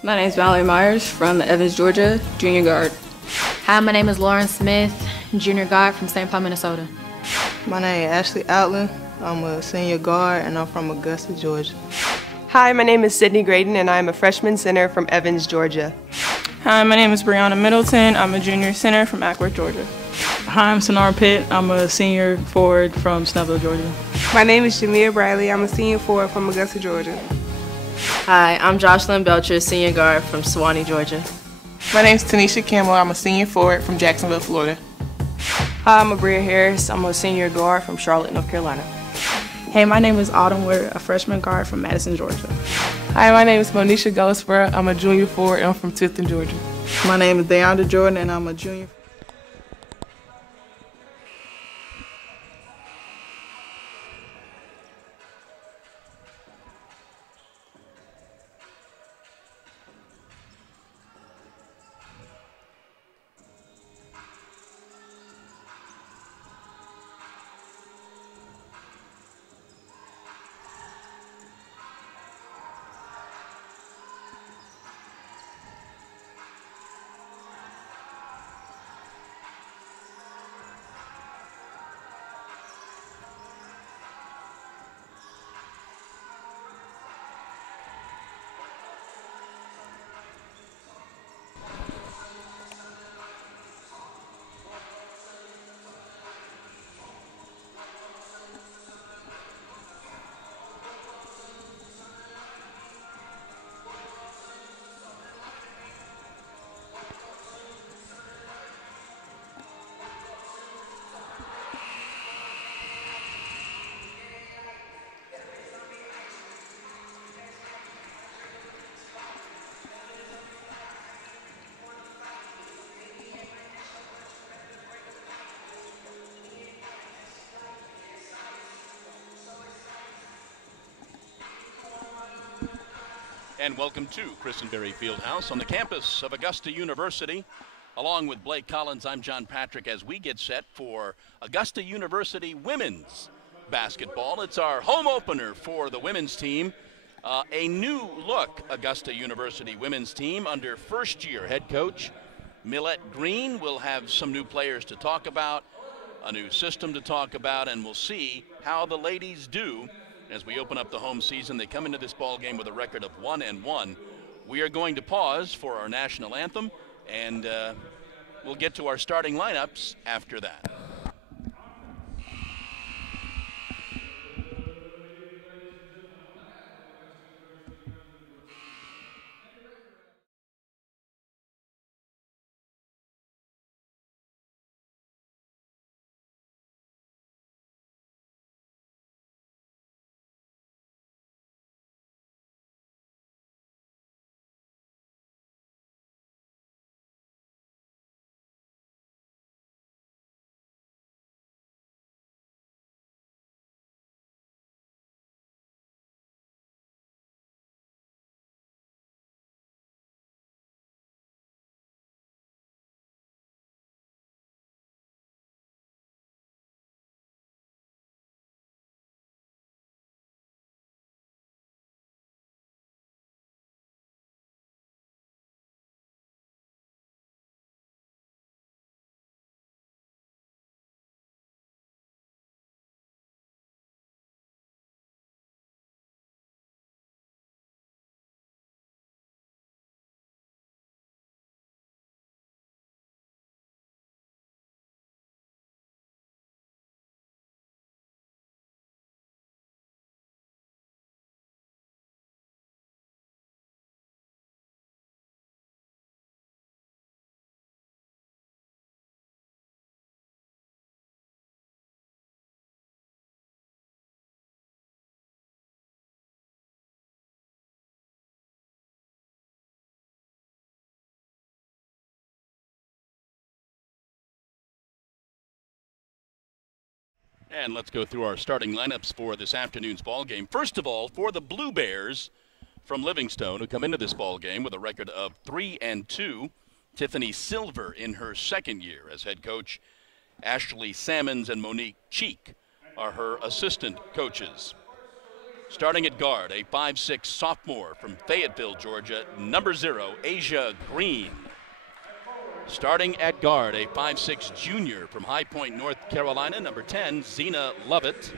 My name is Valerie Myers from Evans, Georgia, junior guard. Hi, my name is Lauren Smith, junior guard from St. Paul, Minnesota. My name is Ashley Outland. I'm a senior guard and I'm from Augusta, Georgia. Hi, my name is Sydney Graydon and I'm a freshman center from Evans, Georgia. Hi, my name is Brianna Middleton. I'm a junior center from Ackworth, Georgia. Hi, I'm Sonara Pitt. I'm a senior forward from Snellville, Georgia. My name is Jamia Briley. I'm a senior forward from Augusta, Georgia. Hi, I'm Jocelyn Belcher, senior guard from Suwanee, Georgia. My name is Tanisha Campbell. I'm a senior forward from Jacksonville, Florida. Hi, I'm Abria Harris. I'm a senior guard from Charlotte, North Carolina. Hey, my name is Autumn Wood, a freshman guard from Madison, Georgia. Hi, my name is Monisha Goldsborough. I'm a junior forward and I'm from Tifton, Georgia. My name is Deandra Jordan and I'm a junior. And welcome to Christenberry Fieldhouse on the campus of Augusta University. Along with Blake Collins, I'm John Patrick as we get set for Augusta University women's basketball. It's our home opener for the women's team. A new look Augusta University women's team under first-year head coach Millette Green. We'll have some new players to talk about, a new system to talk about, and we'll see how the ladies do as we open up the home season. They come into this ball game with a record of 1-1. We are going to pause for our national anthem, and we'll get to our starting lineups after that. And let's go through our starting lineups for this afternoon's ball game. First of all, for the Blue Bears from Livingstone, who come into this ball game with a record of 3-2, Tiffany Silver in her second year as head coach. Ashley Salmons and Monique Cheek are her assistant coaches. Starting at guard, a 5'6" sophomore from Fayetteville, Georgia, number 0, Asia Green. Starting at guard, a 5'6" junior from High Point, North Carolina, number 10, Zena Lovett.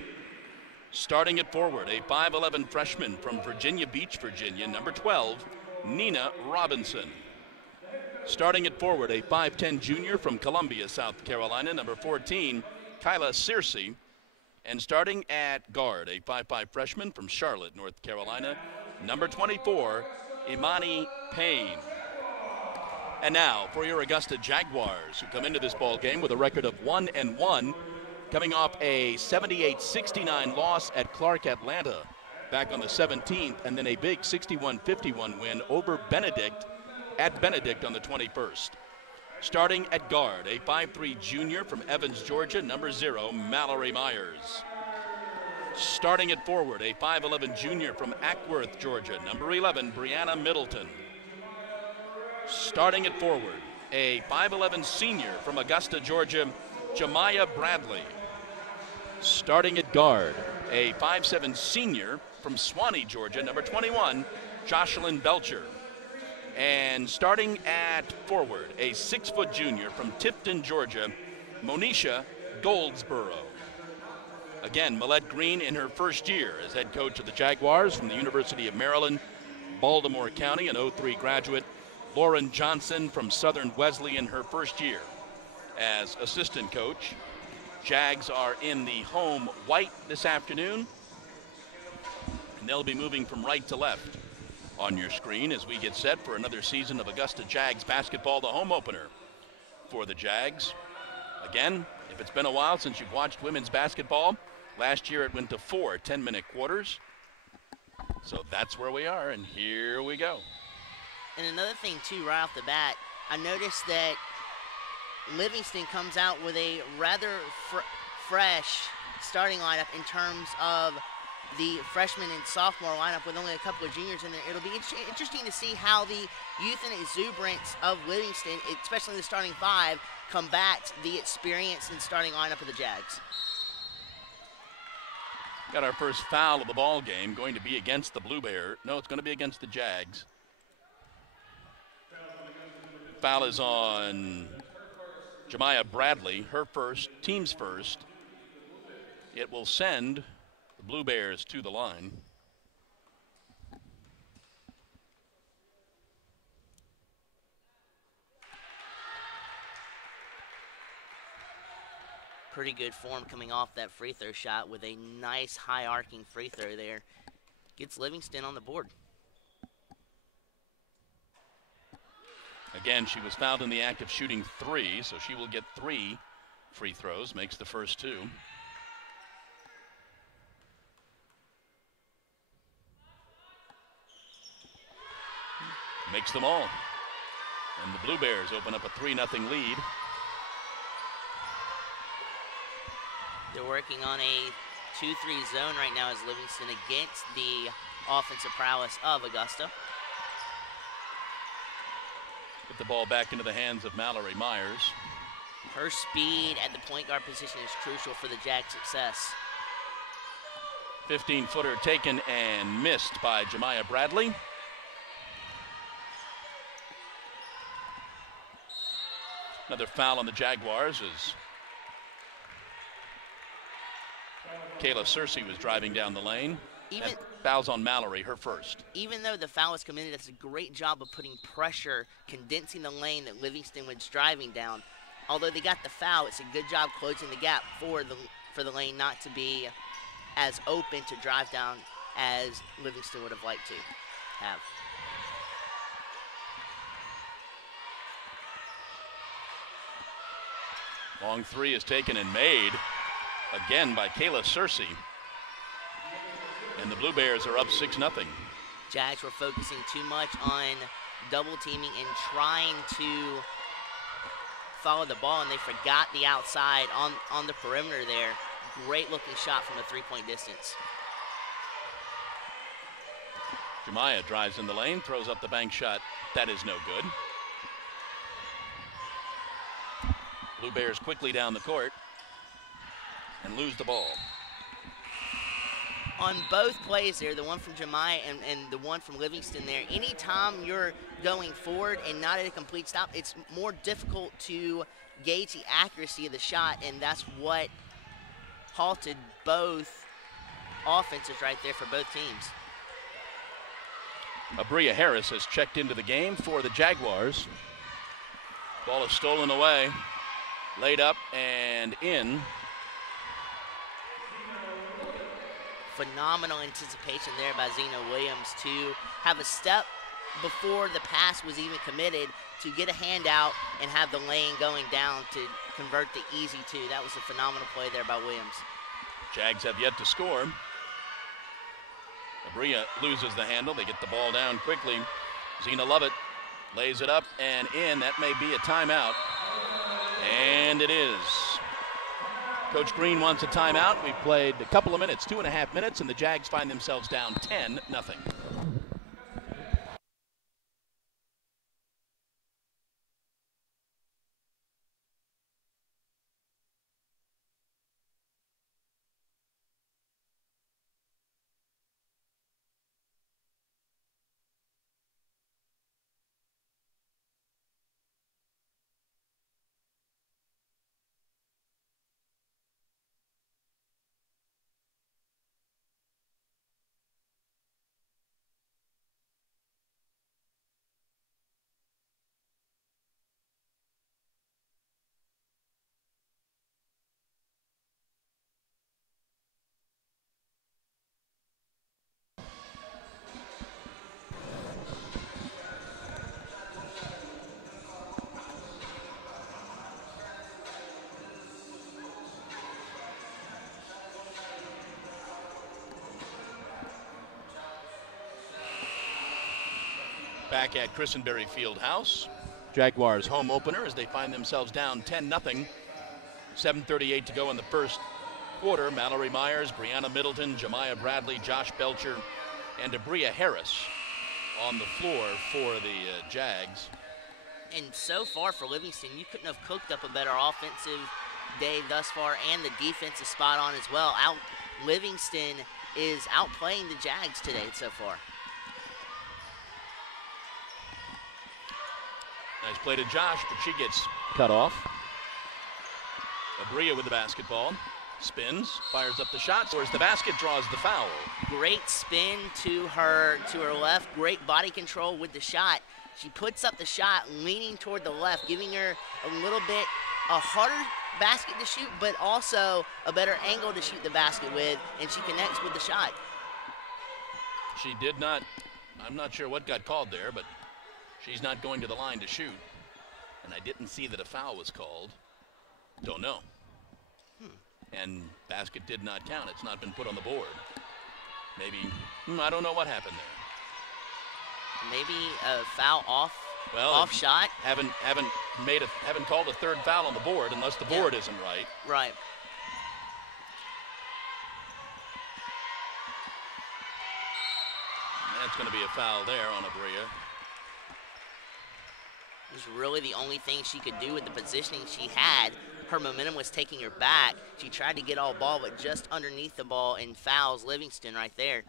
Starting at forward, a 5'11" freshman from Virginia Beach, Virginia, number 12, Nina Robinson. Starting at forward, a 5'10" junior from Columbia, South Carolina, number 14, Kyla Searcy. And starting at guard, a 5'5" freshman from Charlotte, North Carolina, number 24, Imani Payne. And now for your Augusta Jaguars, who come into this ball game with a record of 1-1, coming off a 78-69 loss at Clark Atlanta back on the 17th, and then a big 61-51 win over Benedict at Benedict on the 21st. Starting at guard, a 5'3" junior from Evans, Georgia, number 0, Mallory Myers. Starting at forward, a 5'11" junior from Ackworth, Georgia, number 11, Brianna Middleton. Starting at forward, a 5'11" senior from Augusta, Georgia, Jemiah Bradley. Starting at guard, a 5'7" senior from Swanee, Georgia, number 21, Jocelyn Belcher. And starting at forward, a 6' junior from Tifton, Georgia, Monisha Goldsboro. Again, Millette Green in her first year as head coach of the Jaguars from the University of Maryland, Baltimore County, an 03 graduate. Lauren Johnson from Southern Wesleyan, her first year as assistant coach. Jags are in the home white this afternoon, and they'll be moving from right to left on your screen as we get set for another season of Augusta Jags basketball, the home opener for the Jags. Again, if it's been a while since you've watched women's basketball, last year it went to 4 10-minute quarters. So that's where we are, and here we go. And another thing, too, right off the bat, I noticed that Livingston comes out with a rather fresh starting lineup in terms of the freshman and sophomore lineup with only a couple of juniors in there. It'll be interesting to see how the youth and exuberance of Livingston, especially the starting 5, combat the experience and starting lineup of the Jags. Got our first foul of the ball game, going to be against the Blue Bear. No, it's going to be against the Jags. Foul is on Jemiah Bradley, her first, team's first. It will send the Blue Bears to the line. Pretty good form coming off that free throw shot with a nice high arcing free throw there. Gets Livingston on the board. Again, she was fouled in the act of shooting 3, so she will get 3 free throws, makes the first 2. Makes them all. And the Blue Bears open up a 3-0 lead. They're working on a 2-3 zone right now as Livingston against the offensive prowess of Augusta. Get the ball back into the hands of Mallory Myers. Her speed at the point guard position is crucial for the Jags' success. 15-footer taken and missed by Jemiah Bradley. Another foul on the Jaguars as Kayla Searcy was driving down the lane. And fouls on Mallory, her first. Even though the foul was committed, that's a great job of putting pressure, condensing the lane that Livingston was driving down. Although they got the foul, it's a good job closing the gap for the lane not to be as open to drive down as Livingston would have liked to have. Long 3 is taken and made again by Kayla Searcy. And the Blue Bears are up 6-0. Jags were focusing too much on double teaming and trying to follow the ball, and they forgot the outside on the perimeter there. Great looking shot from a 3-point distance. Jemiah drives in the lane, throws up the bank shot. That is no good. Blue Bears quickly down the court and lose the ball. on both plays there, the one from Jemiah and the one from Livingston there, anytime you're going forward and not at a complete stop, it's more difficult to gauge the accuracy of the shot, and that's what halted both offenses right there for both teams. Abria Harris has checked into the game for the Jaguars. Ball is stolen away, laid up and in. Phenomenal anticipation there by Zena Williams to have a step before the pass was even committed, to get a handout and have the lane going down to convert the easy two. That was a phenomenal play there by Williams. Jags have yet to score. Abria loses the handle. They get the ball down quickly. Zena Lovett lays it up and in. That may be a timeout. And it is. Coach Green wants a timeout. We've played a couple of minutes, 2.5 minutes, and the Jags find themselves down 10-0. Back at Christenberry Fieldhouse. Jaguars home opener as they find themselves down 10-0. 7:38 to go in the first quarter. Mallory Myers, Brianna Middleton, Jemiah Bradley, Josh Belcher, and Abria Harris on the floor for the Jags. And so far for Livingston, you couldn't have cooked up a better offensive day thus far, and the defense is spot on as well. Livingston is outplaying the Jags today so far. Nice play to Josh, but she gets cut off. Abria with the basketball. Spins, fires up the shot, scores the basket, draws the foul. Great spin to her left. Great body control with the shot. She puts up the shot, leaning toward the left, giving her a little bit a harder basket to shoot, but also a better angle to shoot the basket with, and she connects with the shot. She did not, I'm not sure what got called there, but she's not going to the line to shoot. And I didn't see that a foul was called. Don't know. And basket did not count. It's not been put on the board. Maybe, I don't know what happened there. Maybe a foul off shot. Haven't called a third foul on the board unless the board isn't right. Right. And that's going to be a foul there on Abria. It was really the only thing she could do with the positioning she had. Her momentum was taking her back. She tried to get all ball, but just underneath the ball, and fouls Livingston right there.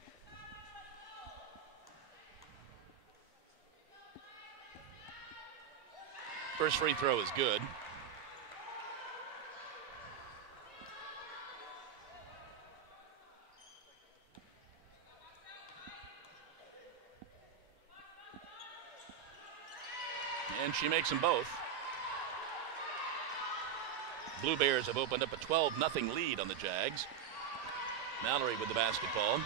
First free throw is good. And she makes them both. Blue Bears have opened up a 12-0 lead on the Jags. Mallory with the basketball.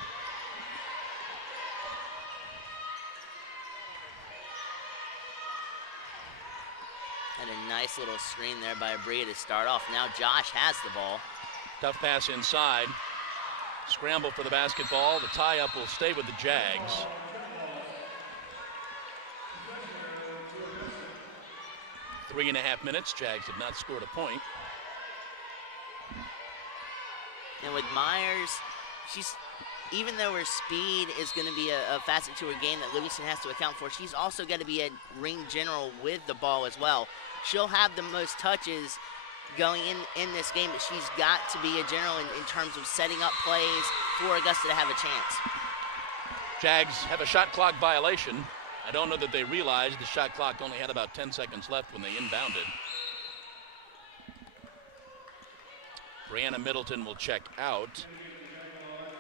And a nice little screen there by Abria to start off. Now Josh has the ball. Tough pass inside. Scramble for the basketball. The tie-up will stay with the Jags. 3.5 minutes. Jags have not scored a point. And with Myers, even though her speed is going to be a facet to her game that Livingston has to account for, she's also got to be a ring general with the ball as well. She'll have the most touches going in this game, but she's got to be a general in terms of setting up plays for Augusta to have a chance. Jags have a shot clock violation. I don't know that they realized the shot clock only had about 10 seconds left when they inbounded. Brianna Middleton will check out.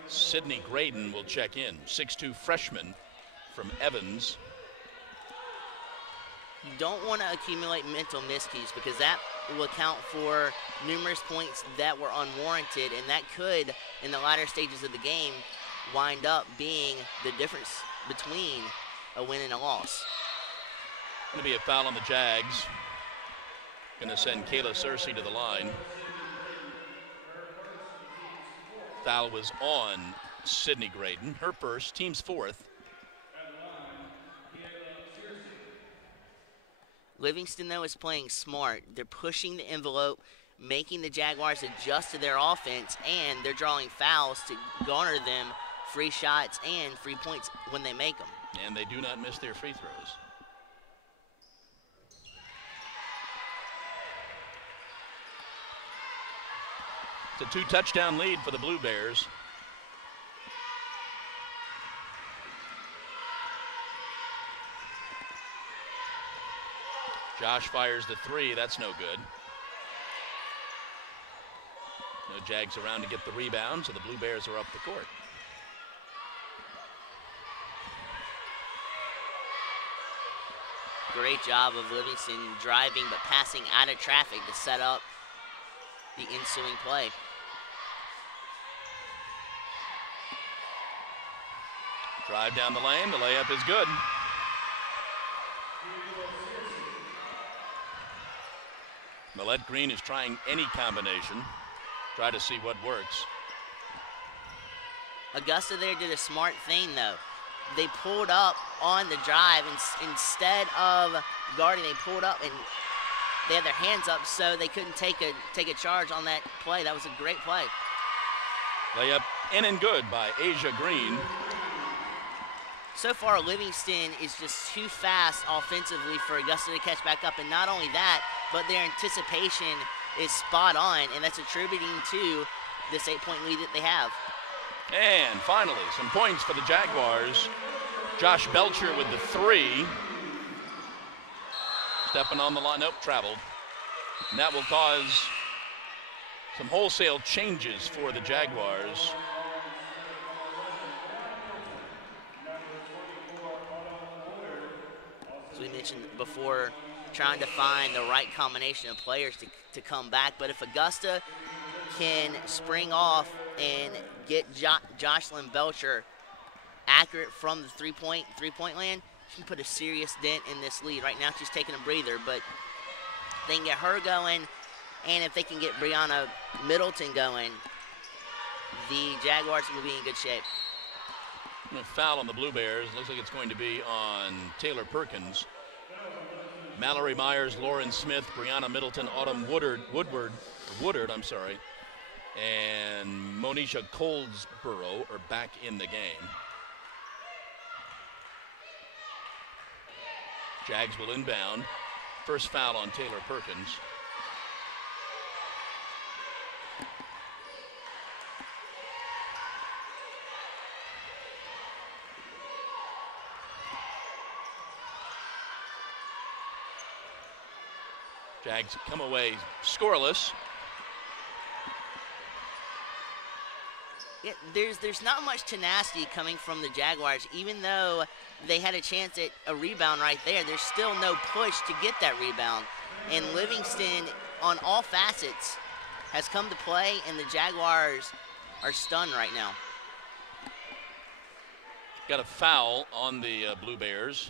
Sydney Graydon will check in. 6'2" freshman from Evans. You don't want to accumulate mental miscues because that will account for numerous points that were unwarranted, and that could, in the latter stages of the game, wind up being the difference between a win and a loss. Going to be a foul on the Jags. Going to send Kayla Searcy to the line. Foul was on Sydney Graydon, her first, team's fourth. Livingston, though, is playing smart. They're pushing the envelope, making the Jaguars adjust to their offense, and they're drawing fouls to garner them free shots and free points when they make them. And they do not miss their free throws. It's a 2-touchdown lead for the Blue Bears. Josh fires the three. That's no good. No Jags around to get the rebound, so the Blue Bears are up the court. Great job of Livingston driving but passing out of traffic to set up the ensuing play. Drive down the lane. The layup is good. Millette Green is trying any combination. Try to see what works. Augusta there did a smart thing, though. They pulled up on the drive, and instead of guarding, they pulled up and they had their hands up, so they couldn't take a charge on that play. That was a great play. Layup in and good by Asia Green. So far, Livingston is just too fast offensively for Augusta to catch back up, and not only that, but their anticipation is spot on, and that's attributing to this 8-point lead that they have. And finally, some points for the Jaguars. Josh Belcher with the three. Stepping on the line, nope, traveled. And that will cause some wholesale changes for the Jaguars. As we mentioned before, trying to find the right combination of players to come back. But if Augusta can spring off and get Jocelyn Belcher accurate from the three-point land, she can put a serious dent in this lead. Right now she's taking a breather, but they can get her going, and if they can get Brianna Middleton going, the Jaguars will be in good shape. A foul on the Blue Bears. Looks like it's going to be on Taylor Perkins. Mallory Myers, Lauren Smith, Brianna Middleton, Autumn Woodard, and Monisha Colesborough are back in the game. Jags will inbound. First foul on Taylor Perkins. Jags come away scoreless. Yeah, there's not much tenacity coming from the Jaguars. Even though they had a chance at a rebound right there, there's still no push to get that rebound. And Livingston, on all facets, has come to play, and the Jaguars are stunned right now. Got a foul on the Blue Bears.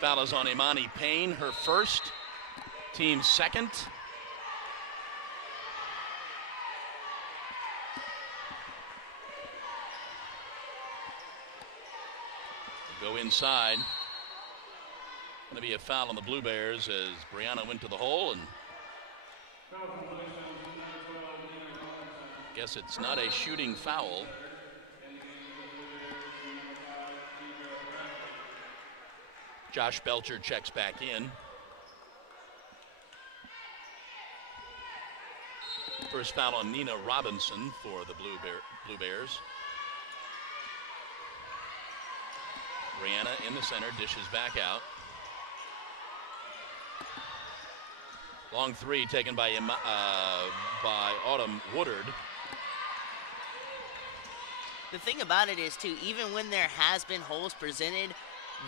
Foul is on Imani Payne, her first, team second. Go inside. Going to be a foul on the Blue Bears as Brianna went to the hole, and guess it's not a shooting foul. Josh Belcher checks back in. First foul on Nina Robinson for the Blue Bears. Brianna in the center, dishes back out. Long three taken by Autumn Woodard. The thing about it is, too, even when there has been holes presented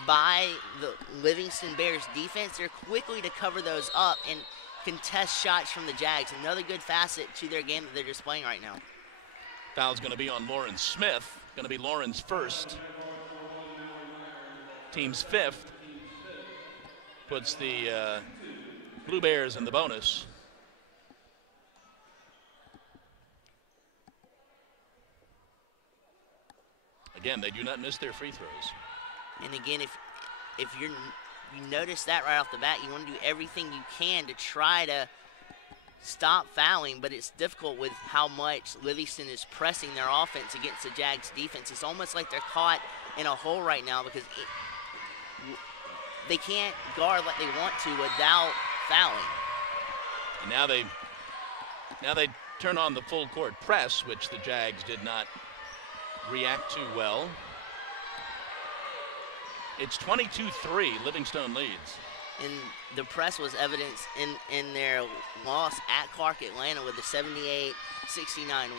by the Livingston Bears defense, they're quickly to cover those up and contest shots from the Jags. Another good facet to their game that they're displaying right now. Foul's going to be on Lauren Smith. Going to be Lauren's first. Team's fifth. Puts the Blue Bears in the bonus. Again, they do not miss their free throws. And again, if you notice that right off the bat, you want to do everything you can to try to stop fouling, but it's difficult with how much Livingston is pressing their offense against the Jags defense. It's almost like they're caught in a hole right now because they can't guard like they want to without fouling. And now they turn on the full court press, which the Jags did not react too well. It's 22-3, Livingstone leads. And the press was evidenced in their loss at Clark Atlanta with a 78-69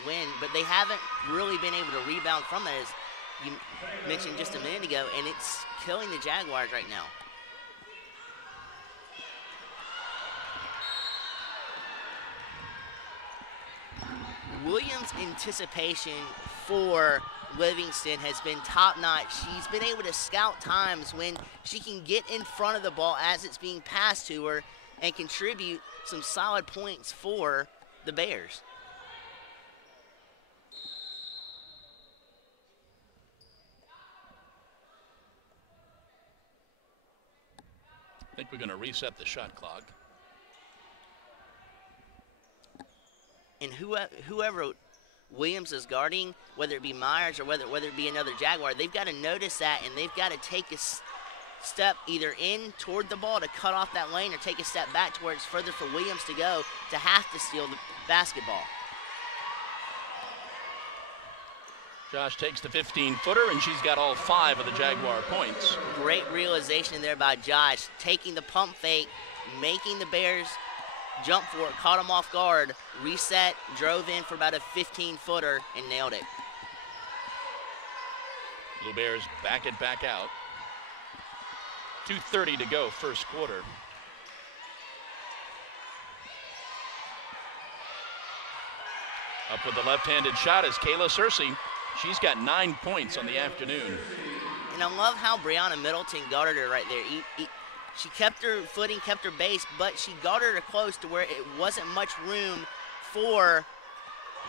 win, but they haven't really been able to rebound from that, as you mentioned just a minute ago, and it's killing the Jaguars right now. Williams' anticipation for Livingston has been top-notch. She's been able to scout times when she can get in front of the ball as it's being passed to her and contribute some solid points for the Bears. I think we're going to reset the shot clock. And whoever Williams is guarding, whether it be Myers or whether it be another Jaguar, they've got to notice that, and they've got to take a step either in toward the ball to cut off that lane or take a step back to where it's further for Williams to go to have to steal the basketball. Josh takes the 15-footer, and she's got all 5 of the Jaguar points. Great realization there by Josh, taking the pump fake, making the Bears jump for it, caught him off guard, reset, drove in for about a 15-footer, and nailed it. Blue Bears back it back out. 2:30 to go, first quarter. Up with the left-handed shot is Kayla Searcy. She's got 9 points on the afternoon. And I love how Brianna Middleton guarded her right there. She kept her footing, kept her base, but she guarded her close to where it wasn't much room for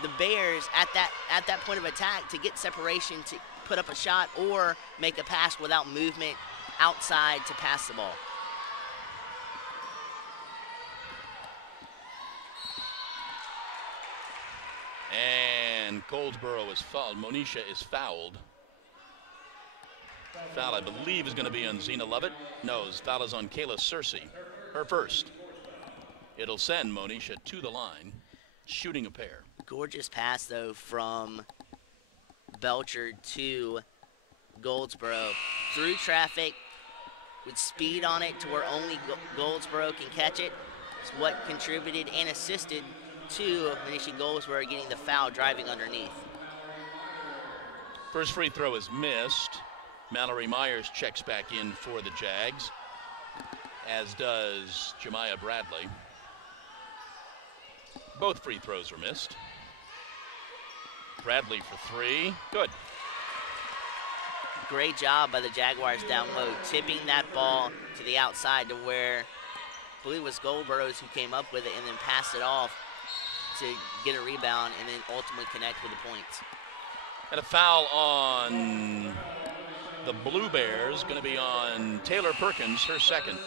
the Bears at that point of attack to get separation to put up a shot or make a pass without movement outside to pass the ball. And Goldsboro is fouled. Monisha is fouled. Foul, I believe, is going to be on Zena Lovett. No, his foul is on Kayla Searcy, her first. It'll send Monisha to the line, shooting a pair. Gorgeous pass, though, from Belcher to Goldsboro. Through traffic, with speed on it to where only Goldsboro can catch it. It's what contributed and assisted to Manisha Goldsboro getting the foul driving underneath. First free throw is missed. Mallory Myers checks back in for the Jags, as does Jemiah Bradley. Both free throws are missed. Bradley for 3, good. Great job by the Jaguars down low, tipping that ball to the outside to where I believe it was Goldburrows who came up with it and then passed it off to get a rebound and then ultimately connect with the points. And a foul on the Blue Bears, going to be on Taylor Perkins, her second.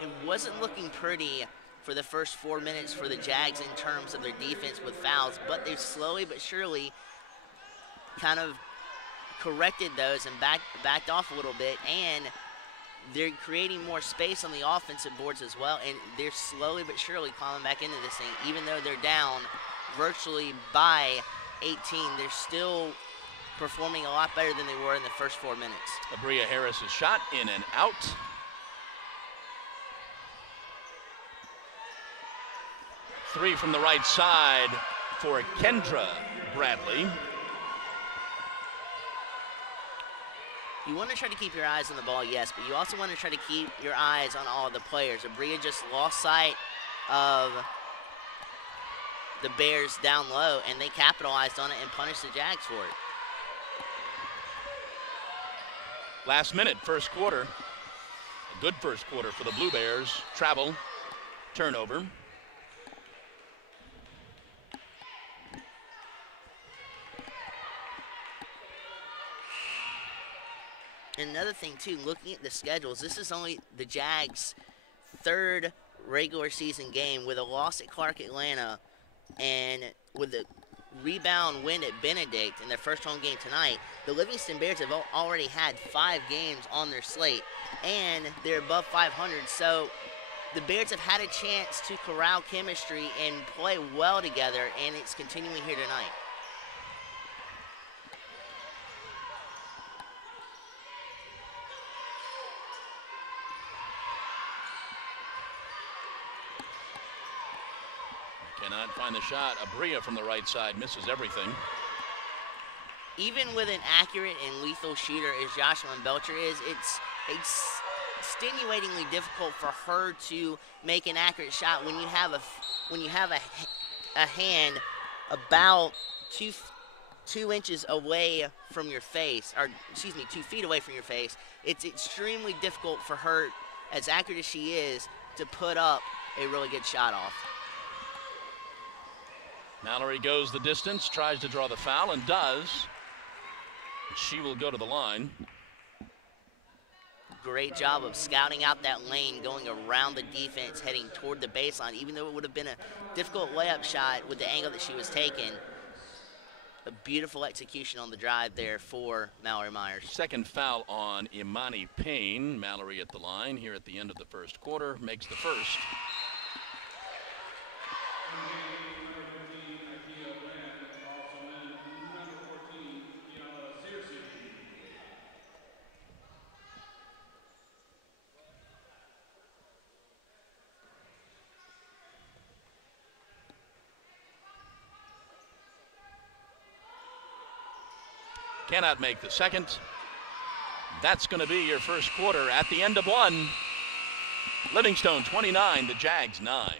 It wasn't looking pretty for the first 4 minutes for the Jags in terms of their defense with fouls, but they've slowly but surely kind of corrected those and backed off a little bit, and they're creating more space on the offensive boards as well, and they're slowly but surely climbing back into this thing. Even though they're down virtually by 18, they're still performing a lot better than they were in the first 4 minutes. Abria Harris's shot in and out. Three from the right side for Kendra Bradley. You want to try to keep your eyes on the ball, yes, but you also want to try to keep your eyes on all of the players. Abria just lost sight of the Bears down low, and they capitalized on it and punished the Jags for it. Last minute, first quarter. A good first quarter for the Blue Bears. Travel, turnover. And another thing, too, looking at the schedules, this is only the Jags' third regular season game with a loss at Clark Atlanta and with a rebound win at Benedict in their first home game tonight. The Livingston Bears have already had 5 games on their slate, and they're above 500. So the Bears have had a chance to corral chemistry and play well together, and it's continuing here tonight. Cannot find the shot. Abria from the right side misses everything. Even with an accurate and lethal shooter as Jocelyn Belcher is, it's extenuatingly difficult for her to make an accurate shot when you have a hand about two inches away from your face, or excuse me, 2 feet away from your face. It's extremely difficult for her, as accurate as she is, to put up a really good shot off. Mallory goes the distance, tries to draw the foul, and does. She will go to the line. Great job of scouting out that lane, going around the defense, heading toward the baseline, even though it would have been a difficult layup shot with the angle that she was taking. A beautiful execution on the drive there for Mallory Myers. Second foul on Imani Payne. Mallory at the line here at the end of the first quarter, makes the first. Cannot make the second. That's going to be your first quarter at the end of 1. Livingstone 29, the Jags 9.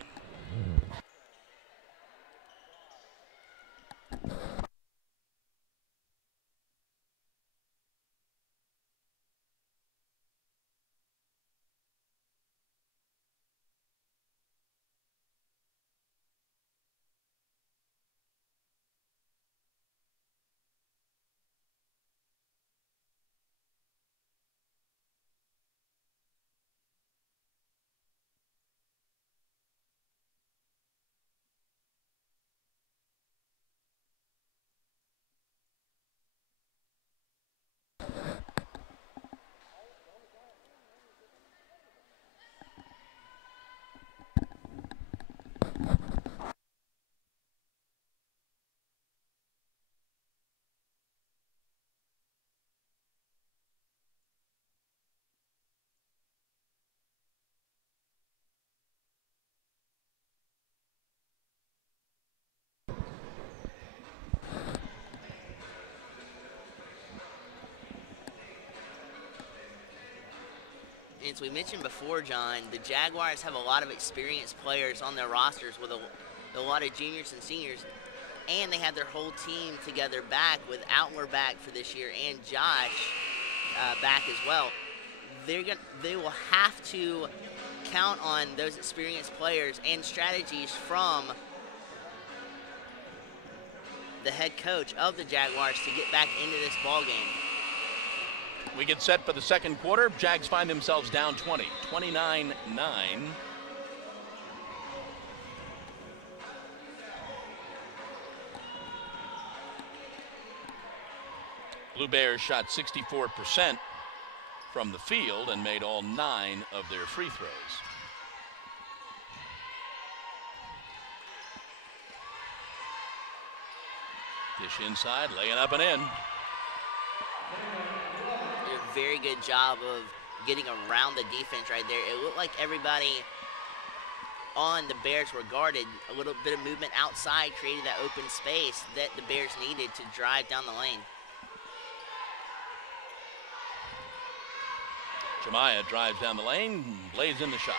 As we mentioned before, John, the Jaguars have a lot of experienced players on their rosters with a lot of juniors and seniors, and they have their whole team together back with Outler back for this year and Josh back as well. They will have to count on those experienced players and strategies from the head coach of the Jaguars to get back into this ball game. We get set for the second quarter. Jags find themselves down 20, 29-9. Blue Bears shot 64% from the field and made all 9 of their free throws. Dish inside, laying up and in. Did a very good job of getting around the defense right there. It looked like everybody on the Bears were guarded. A little bit of movement outside created that open space that the Bears needed to drive down the lane. Jemiah drives down the lane, lays in the shot.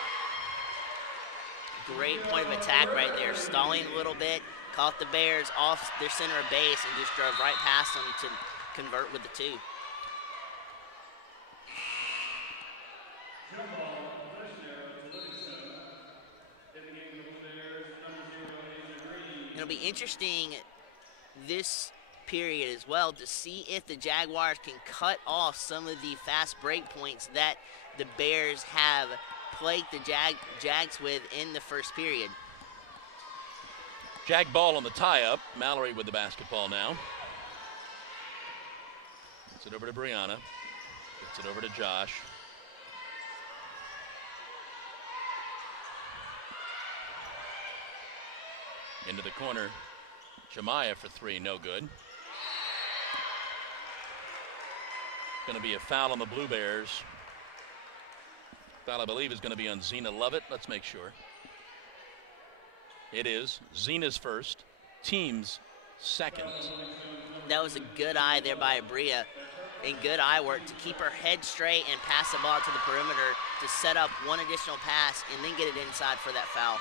Great point of attack right there. Stalling a little bit, caught the Bears off their center of base and just drove right past them to convert with the 2. It'll be interesting this period as well to see if the Jaguars can cut off some of the fast break points that the Bears have plagued the Jags with in the first period. Jag ball on the tie-up. Mallory with the basketball now. Gets it over to Brianna. Gets it over to Josh. Into the corner. Jemiah for 3, no good. Going to be a foul on the Blue Bears. Foul, I believe, is going to be on Zena Lovett. Let's make sure. It is. Zena's first. Team's second. That was a good eye there by Abria. And good eye work to keep her head straight and pass the ball to the perimeter to set up one additional pass and then get it inside for that foul.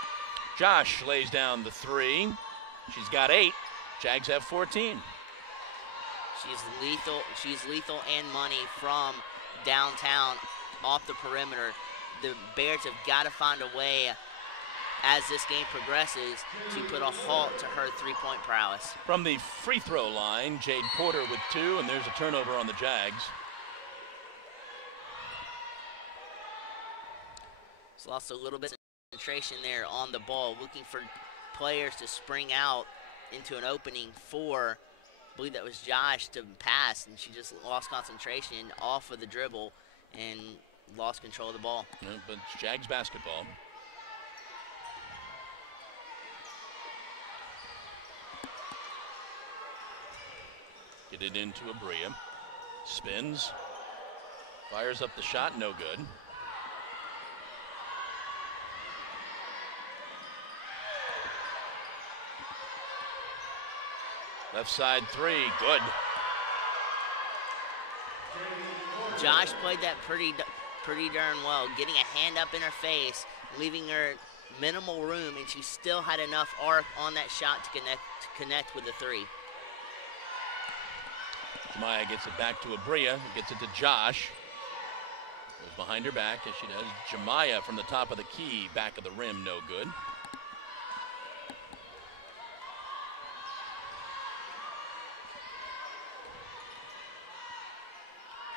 Josh lays down the 3. She's got 8. Jags have 14. She's lethal and money from downtown off the perimeter. The Bears have got to find a way as this game progresses to put a halt to her 3-point prowess. From the free throw line, Jade Porter with 2, and there's a turnover on the Jags. It's lost a little bit of concentration there on the ball, looking for players to spring out into an opening for, I believe that was Josh, to pass, and she just lost concentration off of the dribble and lost control of the ball. Yeah, but it's Jags basketball. Get it into Abria. Spins. Fires up the shot, no good. Left side 3, good. Josh played that pretty darn well, getting a hand up in her face, leaving her minimal room, and she still had enough arc on that shot to connect with the 3. Jemiah gets it back to Abria, gets it to Josh. Goes behind her back as she does. Jemiah from the top of the key, back of the rim, no good.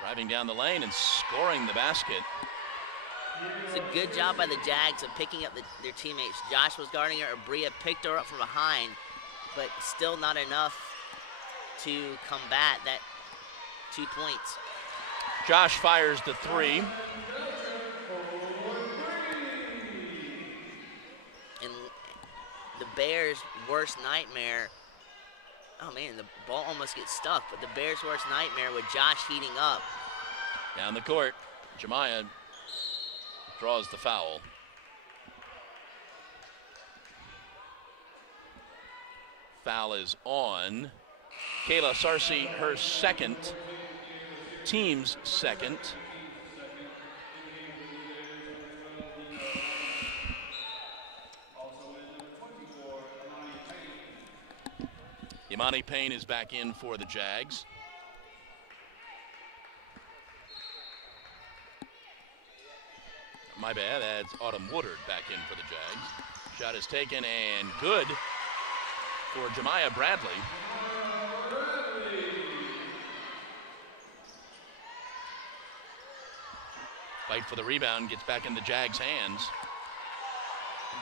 Driving down the lane and scoring the basket. It's a good job by the Jags of picking up their teammates. Josh was guarding her. Abria picked her up from behind, but still not enough to combat that 2 points. Josh fires the 3. And the Bears' worst nightmare, oh man, the ball almost gets stuck, but the Bears' worst nightmare with Josh heating up. Down the court, Jemiah draws the foul. Foul is on Kayla Sarcy, her second, team's second. Imani Payne is back in for the Jags. My bad, adds Autumn Woodard back in for the Jags. Shot is taken and good for Jemiah Bradley. Fight for the rebound, gets back in the Jags' hands.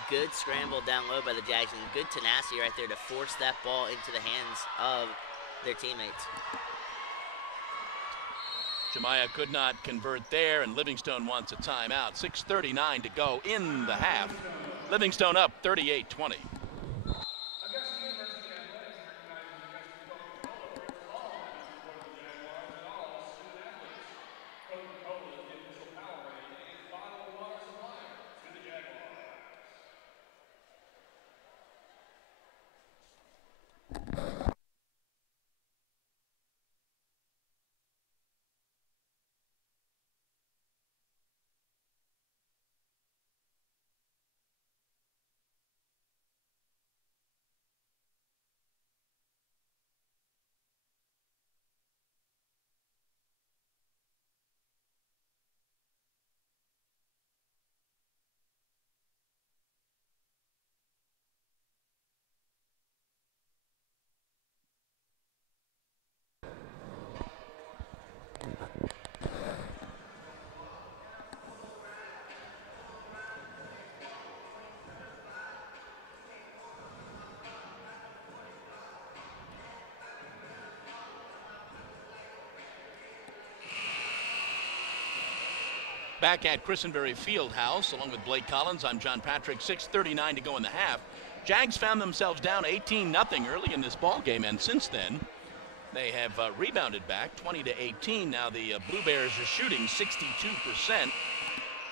Good scramble down low by the Jags and good tenacity right there to force that ball into the hands of their teammates. Jemiah could not convert there, and Livingstone wants a timeout. 6:39 to go in the half. Livingstone up 38-20. Back at Christenberry Fieldhouse, along with Blake Collins, I'm John Patrick. 6:39 to go in the half. Jags found themselves down 18-0 early in this ball game, and since then, they have rebounded back 20-18. Now the Blue Bears are shooting 62%.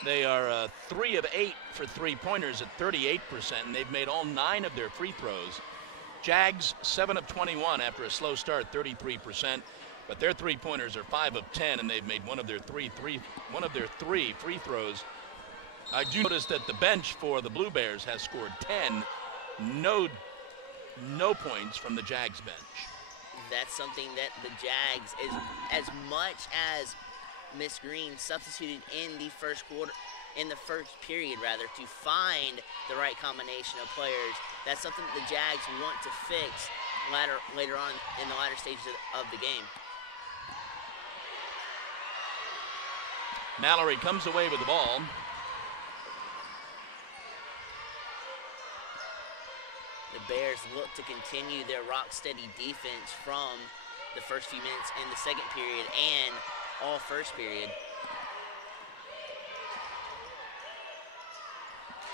They are 3 of 8 for three-pointers at 38%, and they've made all 9 of their free throws. Jags 7 of 21 after a slow start, 33%. But their three-pointers are 5 of 10, and they've made one of their three free throws. I do notice that the bench for the Blue Bears has scored 10. No points from the Jags bench. That's something that the Jags, as much as Miss Green substituted in the first period to find the right combination of players. That's something that the Jags want to fix later on in the latter stages of the game. Mallory comes away with the ball. The Bears look to continue their rock-steady defense from the first few minutes in the second period and all first period.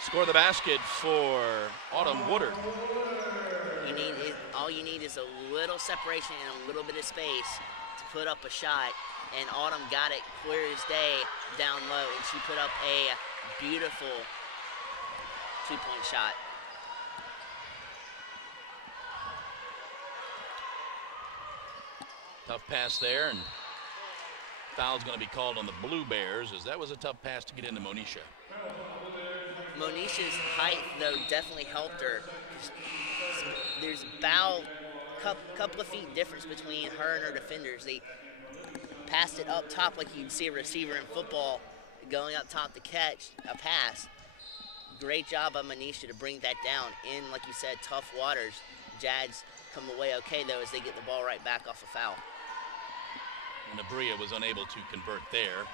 Score the basket for Autumn Woodard. All you need is a little separation and a little bit of space to put up a shot. And Autumn got it clear as day down low, and she put up a beautiful two-point shot. Tough pass there, and foul's going to be called on the Blue Bears, as that was a tough pass to get into Monisha. Monisha's height, though, definitely helped her. There's about a couple of feet difference between her and her defenders. They passed it up top like you'd see a receiver in football going up top to catch a pass. Great job by Monisha to bring that down in, like you said, tough waters. Jags come away okay, though, as they get the ball right back off a foul. And Abria was unable to convert there.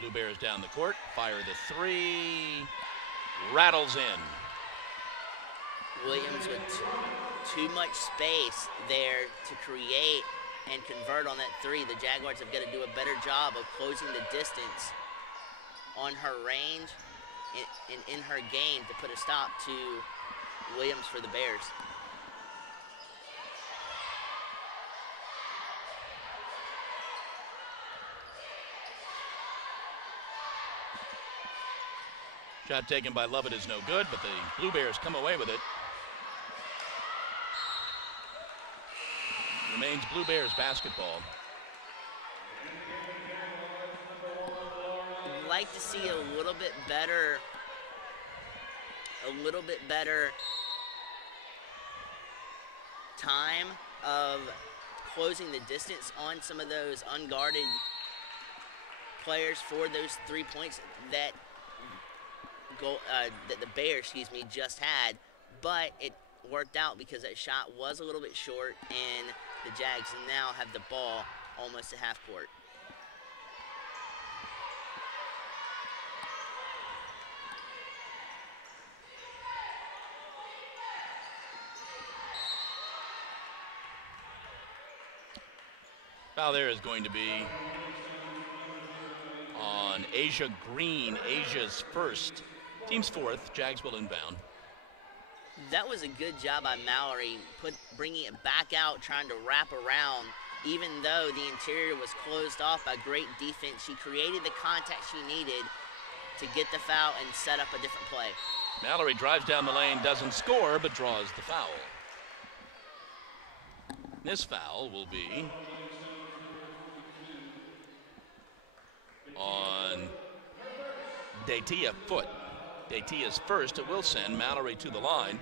Blue Bears down the court, fire the three, rattles in. Williams with too much space there to create and convert on that three. The Jaguars have got to do a better job of closing the distance on her range and in her game to put a stop to Williams for the Bears. Shot taken by Lovett is no good, but the Blue Bears come away with it. Remains Blue Bears basketball. I'd like to see a little bit better time of closing the distance on some of those unguarded players for those 3 points that the Bears, just had, but it worked out because that shot was a little bit short, and the Jags now have the ball almost at half court. Foul there is going to be on Asia Green. Asia's first. Team's fourth. Jags will inbound. That was a good job by Mallory, bringing it back out, trying to wrap around. Even though the interior was closed off by great defense, she created the contact she needed to get the foul and set up a different play. Mallory drives down the lane, doesn't score, but draws the foul. This foul will be on Datia Foot. Datia's first. It will send Mallory to the line.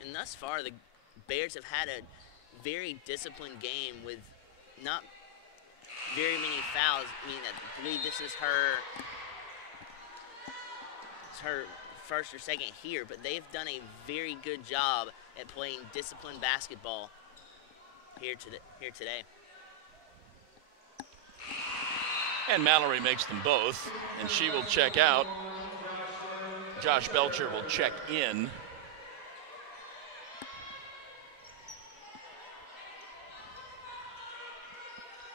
And thus far, the Bears have had a very disciplined game with not very many fouls. I mean, I believe this is her first or second here, but they've done a very good job at playing disciplined basketball here today. And Mallory makes them both, and she will check out. Josh Belcher will check in.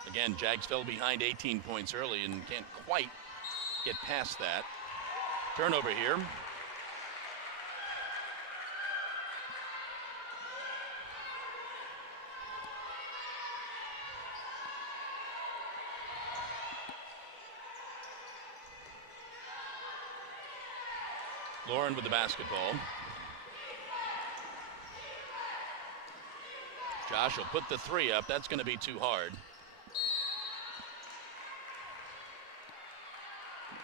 Again, Jags fell behind 18 points early and can't quite get past that. Turnover here. Lauren with the basketball. Josh will put the three up. That's going to be too hard.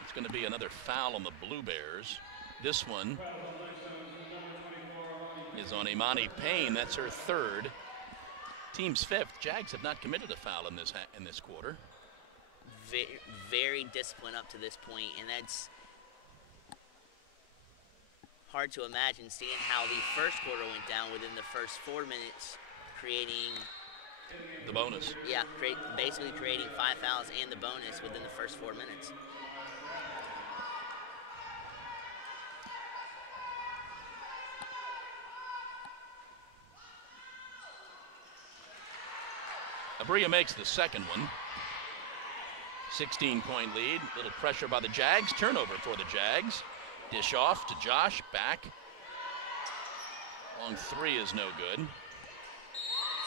It's going to be another foul on the Blue Bears. This one is on Imani Payne. That's her third. Team's fifth. Jags have not committed a foul in this quarter. Very disciplined up to this point, and that's hard to imagine seeing how the first quarter went down within the first 4 minutes, creating the bonus. Yeah, basically creating 5 fouls and the bonus within the first 4 minutes. Abria makes the second one. 16-point lead. Little pressure by the Jags. Turnover for the Jags. Dish off to Josh. Back. Long three is no good.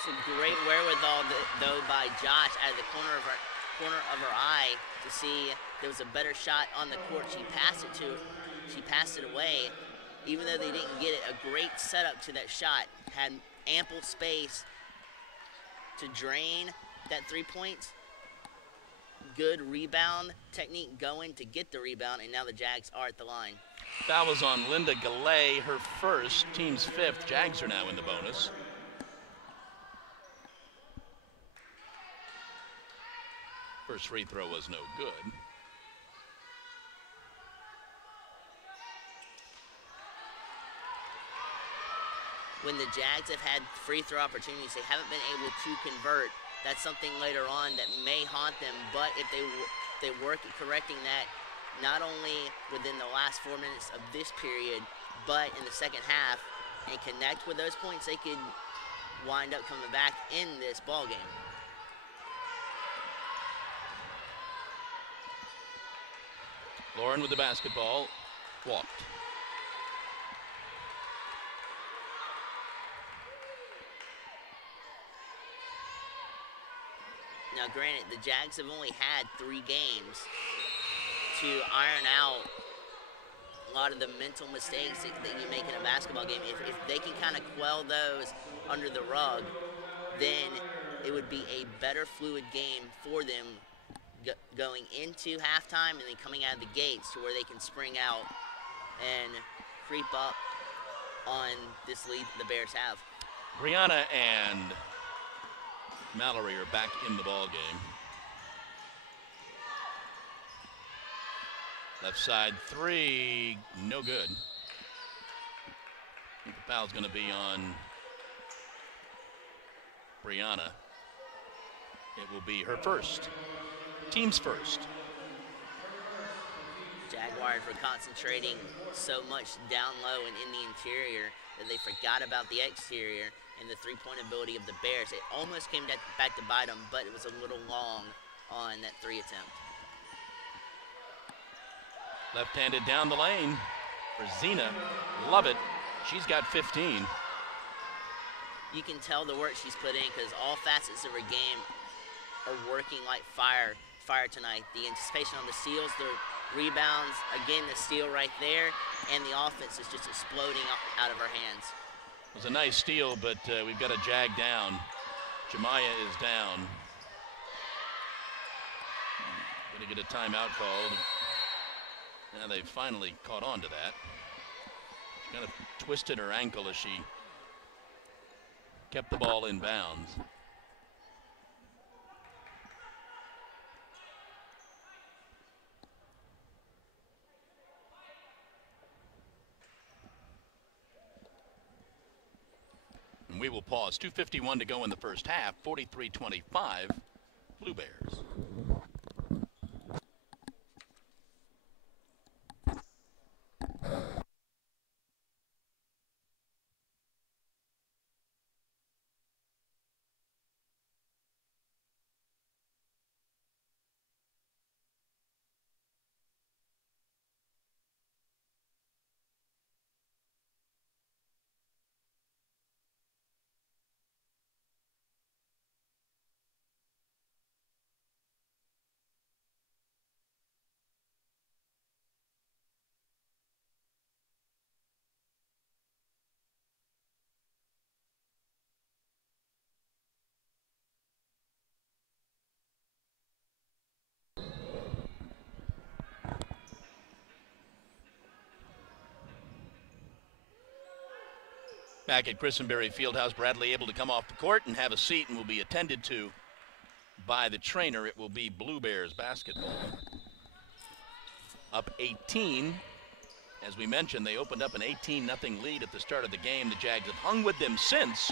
Some great wherewithal, though, by Josh out of the corner of her eye to see there was a better shot on the court. She passed it away. Even though they didn't get it, a great setup to that shot. Had ample space to drain that 3 points. Good rebound technique going to get the rebound, and now the Jags are at the line. That was on Linda Gallet, her first, team's fifth. Jags are now in the bonus. First free throw was no good. When the Jags have had free throw opportunities, they haven't been able to convert. That's something later on that may haunt them, but if they work at correcting that, not only within the last 4 minutes of this period, but in the second half, and connect with those points, they could wind up coming back in this ball game. Lauren with the basketball, walked. Now, granted, the Jags have only had 3 games to iron out a lot of the mental mistakes that you make in a basketball game. If they can kind of quell those under the rug, then it would be a better fluid game for them going into halftime and then coming out of the gates to where they can spring out and creep up on this lead the Bears have. Brianna and Mallory are back in the ball game. Left side three, no good. I think the foul's going to be on Brianna. It will be her first. Team's first. Jaguars were concentrating so much down low and in the interior that they forgot about the exterior. and the three-point ability of the Bears. It almost came back to bite them, but it was a little long on that 3 attempt. Left-handed down the lane for Zena. Love it. She's got 15. You can tell the work she's put in because all facets of her game are working like fire tonight. The anticipation on the steals, the rebounds, again the steal right there, and the offense is just exploding out of her hands. It was a nice steal, but we've got a Jag down. Jemiah is down. Gonna get a timeout called. Now they finally caught on to that. She kind of twisted her ankle as she kept the ball in bounds. And we will pause. 2:51 to go in the first half. 43-25, Blue Bears. Back at Christenberry Fieldhouse, Bradley able to come off the court and have a seat and will be attended to by the trainer. It will be Blue Bears basketball. Up 18. As we mentioned, they opened up an 18-0 lead at the start of the game. The Jags have hung with them since.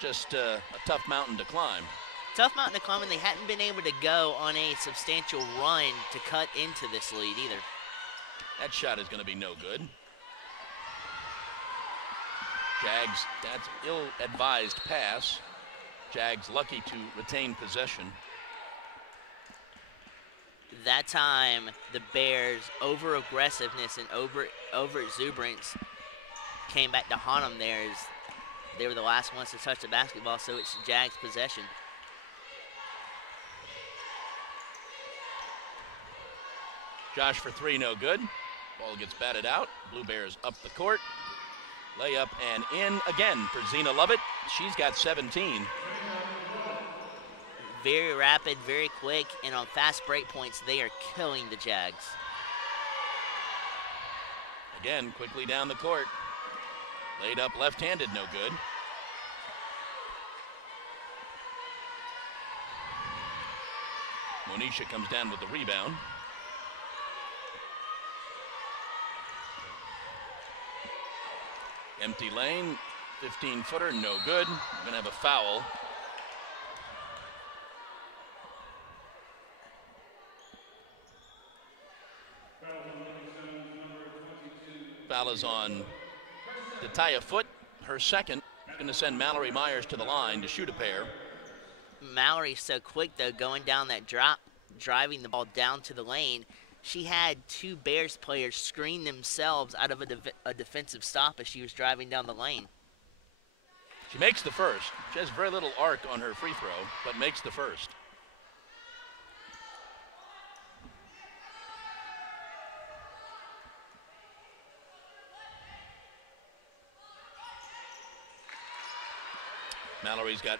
Just a tough mountain to climb. Tough mountain to climb, and they hadn't been able to go on a substantial run to cut into this lead either. That shot is going to be no good. Jags, that's ill-advised pass. Jags lucky to retain possession. That time, the Bears' over-aggressiveness and over-exuberance came back to haunt them there as they were the last ones to touch the basketball, so it's Jags' possession. Josh for three, no good. Ball gets batted out. Blue Bears up the court. Layup and in again for Zena Lovett. She's got 17. Very rapid, very quick, and on fast break points, they are killing the Jags. Again, quickly down the court. Laid up left-handed, no good. Monisha comes down with the rebound. Empty lane, 15-footer, no good. We're gonna have a foul. Foul is on Detaya Foot, her second. Gonna send Mallory Myers to the line to shoot a pair. Mallory's so quick though, going down that drop, driving the ball down to the lane. She had two Bears players screen themselves out of a defensive stop as she was driving down the lane. She makes the first. She has very little arc on her free throw, but makes the first. Mallory's got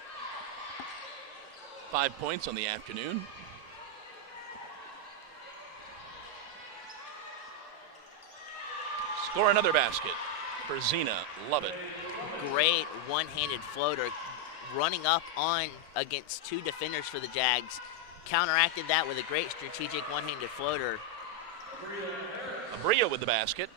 5 points on the afternoon. Score another basket for Zena Lovett. Great one-handed floater, running up on against two defenders for the Jags. Counteracted that with a great strategic one-handed floater. Abria with the basket.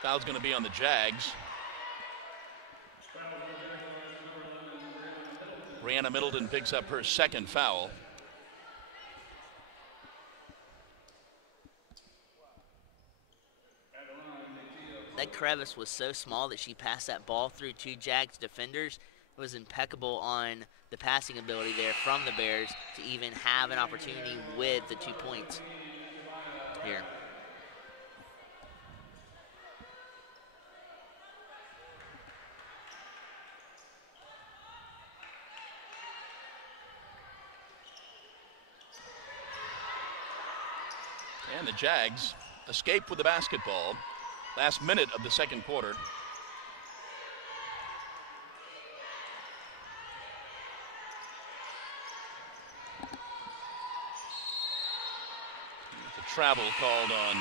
Foul's going to be on the Jags. Brianna Middleton picks up her second foul. That crevice was so small that she passed that ball through 2 Jags defenders. It was impeccable on the passing ability there from the Bears to even have an opportunity with the 2 points here. And the Jags escape with the basketball. Last minute of the second quarter. The travel called on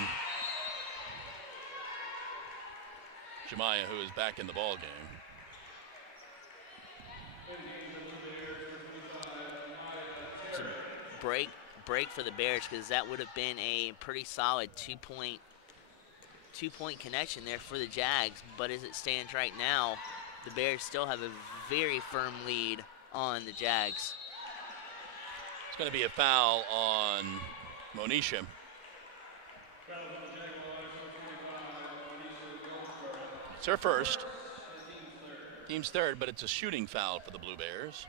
Jemiah, who is back in the ball game. It's a break for the Bears, because that would have been a pretty solid two-point connection there for the Jags. But as it stands right now, the Bears still have a very firm lead on the Jags. It's going to be a foul on Monisha. It's her first. Team's third, but it's a shooting foul for the Blue Bears.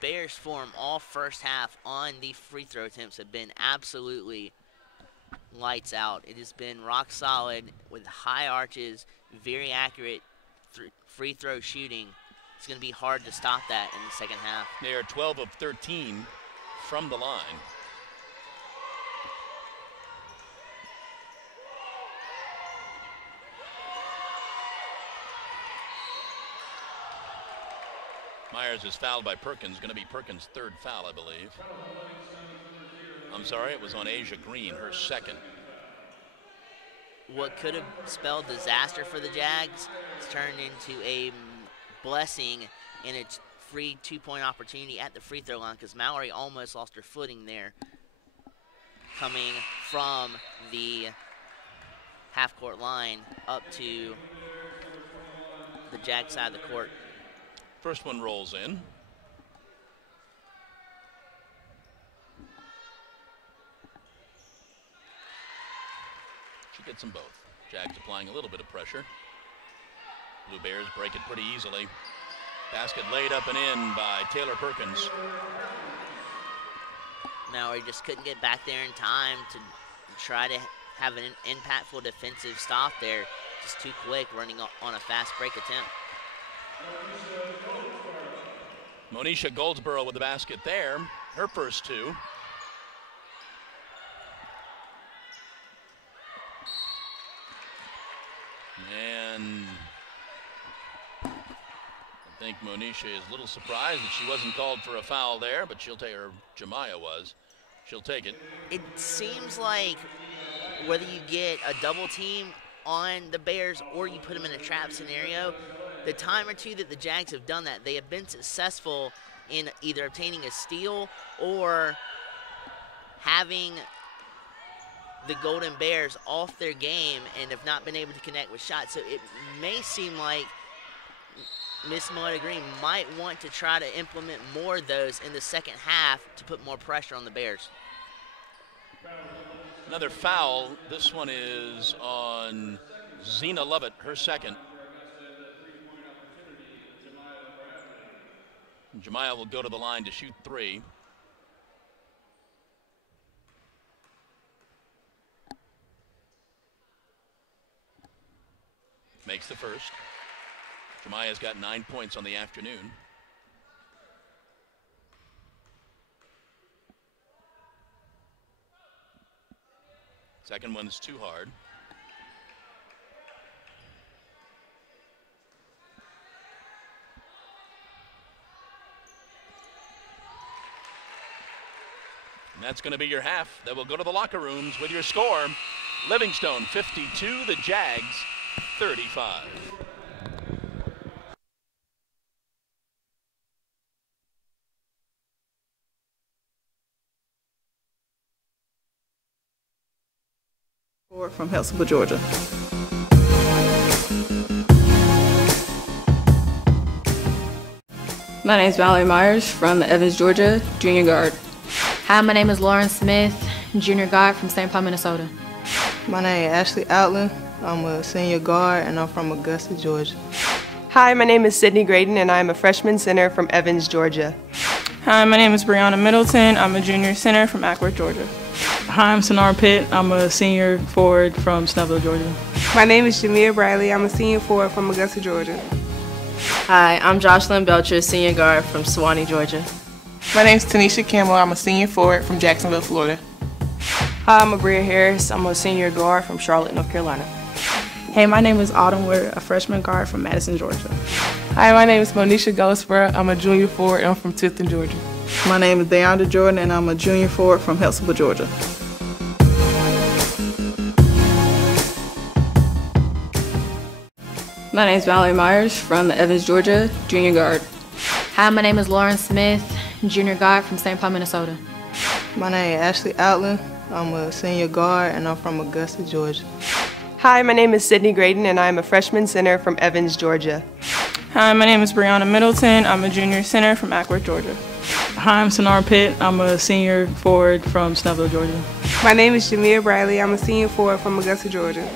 Bears form all first half on the free throw attempts have been absolutely lights out. It has been rock solid with high arches, very accurate free throw shooting. It's going to be hard to stop that in the second half. They are 12 of 13 from the line. Myers is fouled by Perkins, going to be Perkins' third foul, I believe. I'm sorry, it was on Asia Green, her second. What could have spelled disaster for the Jags has turned into a blessing in its free 2-point opportunity at the free throw line, because Mallory almost lost her footing there, coming from the half-court line up to the Jag side of the court. First one rolls in. She gets them both. Jags applying a little bit of pressure. Blue Bears break it pretty easily. Basket laid up and in by Taylor Perkins. Mallory just couldn't get back there in time to try to have an impactful defensive stop there. Just too quick, running on a fast break attempt. Monisha Goldsboro with the basket there, her first two. And I think Monisha is a little surprised that she wasn't called for a foul there, but she'll take her. Jemiah was. She'll take it. It seems like whether you get a double team on the Bears or you put them in a trap scenario, the time or two that the Jags have done that, they have been successful in either obtaining a steal or having the Golden Bears off their game and have not been able to connect with shots. So it may seem like Miss Mallory Green might want to try to implement more of those in the second half to put more pressure on the Bears. Another foul. This one is on Zena Lovett, her second. Jemiah will go to the line to shoot three. Makes the first. Jemiah's got 9 points on the afternoon. Second one's too hard. And that's going to be your half. That will go to the locker rooms with your score. Livingstone 52, the Jags 35. From Helensburgh, Georgia. My name is Valerie Myers from Evans, Georgia, junior guard. Hi, my name is Lauren Smith, junior guard from St. Paul, Minnesota. My name is Ashley Outland. I'm a senior guard and I'm from Augusta, Georgia. Hi, my name is Sydney Graydon and I'm a freshman center from Evans, Georgia. Hi, my name is Brianna Middleton. I'm a junior center from Acworth, Georgia. Hi, I'm Sonara Pitt. I'm a senior forward from Snellville, Georgia. My name is Jamia Briley. I'm a senior forward from Augusta, Georgia. Hi, I'm Jocelyn Belcher, senior guard from Suwanee, Georgia. My name is Tanisha Campbell. I'm a senior forward from Jacksonville, Florida. Hi, I'm Abria Harris. I'm a senior guard from Charlotte, North Carolina. Hey, my name is Autumn Wood, a freshman guard from Madison, Georgia. Hi, my name is Monisha Goldsborough. I'm a junior forward and I'm from Tifton, Georgia. My name is Deandra Jordan and I'm a junior forward from Helsingborg, Georgia. My name is Valerie Myers from Evans, Georgia, junior guard. Hi, my name is Lauren Smith, junior guard from St. Paul, Minnesota. My name is Ashley Outland. I'm a senior guard and I'm from Augusta, Georgia. Hi, my name is Sydney Graydon and I'm a freshman center from Evans, Georgia. Hi, my name is Brianna Middleton. I'm a junior center from Acworth, Georgia. Hi, I'm Sonara Pitt. I'm a senior forward from Snellville, Georgia. My name is Jamia Briley. I'm a senior forward from Augusta, Georgia.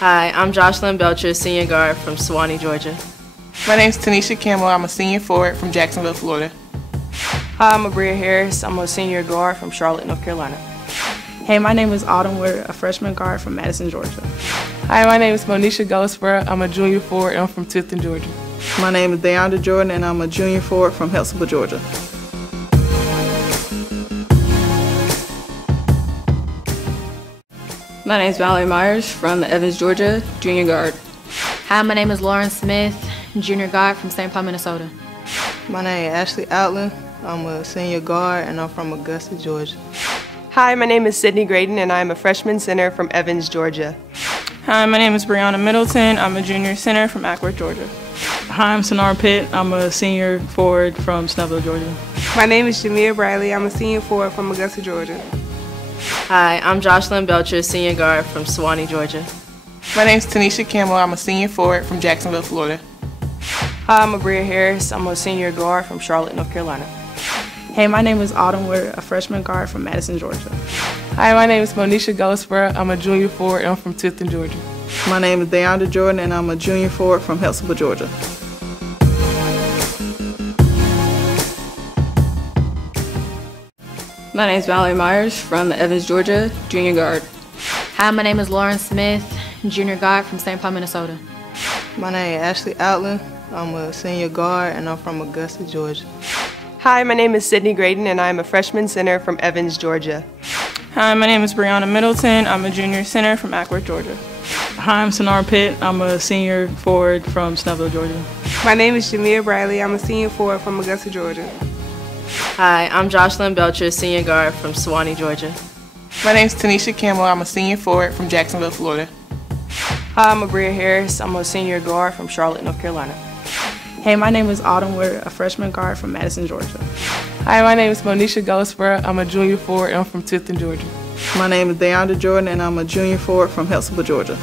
Hi, I'm Jocelyn Belcher, senior guard from Suwanee, Georgia. My name is Tanisha Campbell. I'm a senior forward from Jacksonville, Florida. Hi, I'm Abria Harris. I'm a senior guard from Charlotte, North Carolina. Hey, my name is Autumn Wood, a freshman guard from Madison, Georgia. Hi, my name is Monisha Goldsborough. I'm a junior forward and I'm from Tifton, Georgia. My name is Deandra Jordan and I'm a junior forward from Helsingborg, Georgia. My name is Valerie Myers from Evans, Georgia, junior guard. Hi, my name is Lauren Smith, junior guard from St. Paul, Minnesota. My name is Ashley Outland. I'm a senior guard and I'm from Augusta, Georgia. Hi, my name is Sydney Graydon and I'm a freshman center from Evans, Georgia. Hi, my name is Brianna Middleton. I'm a junior center from Acworth, Georgia. Hi, I'm Sonara Pitt. I'm a senior forward from Snellville, Georgia. My name is Jamia Briley. I'm a senior forward from Augusta, Georgia. Hi, I'm Jocelyn Belcher, senior guard from Suwanee, Georgia. My name is Tanisha Campbell. I'm a senior forward from Jacksonville, Florida. Hi, I'm Abria Harris. I'm a senior guard from Charlotte, North Carolina. Hey, my name is Autumn Wood, a freshman guard from Madison, Georgia. Hi, my name is Monisha Goldsborough. I'm a junior forward and I'm from Tifton, Georgia. My name is Deandra Jordan and I'm a junior forward from Helsingborg, Georgia. My name is Valerie Myers from Evans, Georgia, junior guard. Hi, my name is Lauren Smith, junior guard from St. Paul, Minnesota. My name is Ashley Outland. I'm a senior guard and I'm from Augusta, Georgia. Hi, my name is Sydney Graydon and I'm a freshman center from Evans, Georgia. Hi, my name is Brianna Middleton. I'm a junior center from Acworth, Georgia. Hi, I'm Sonara Pitt. I'm a senior forward from Snellville, Georgia. My name is Jamia Briley. I'm a senior forward from Augusta, Georgia. Hi, I'm Jocelyn Belcher, senior guard from Suwanee, Georgia. My name is Tanisha Campbell. I'm a senior forward from Jacksonville, Florida. Hi, I'm Abria Harris. I'm a senior guard from Charlotte, North Carolina. Hey, my name is Autumn Wood, a freshman guard from Madison, Georgia. Hi, my name is Monisha Goldsborough. I'm a junior forward and I'm from Tifton, Georgia. My name is Deandra Jordan and I'm a junior forward from Helsingborg, Georgia.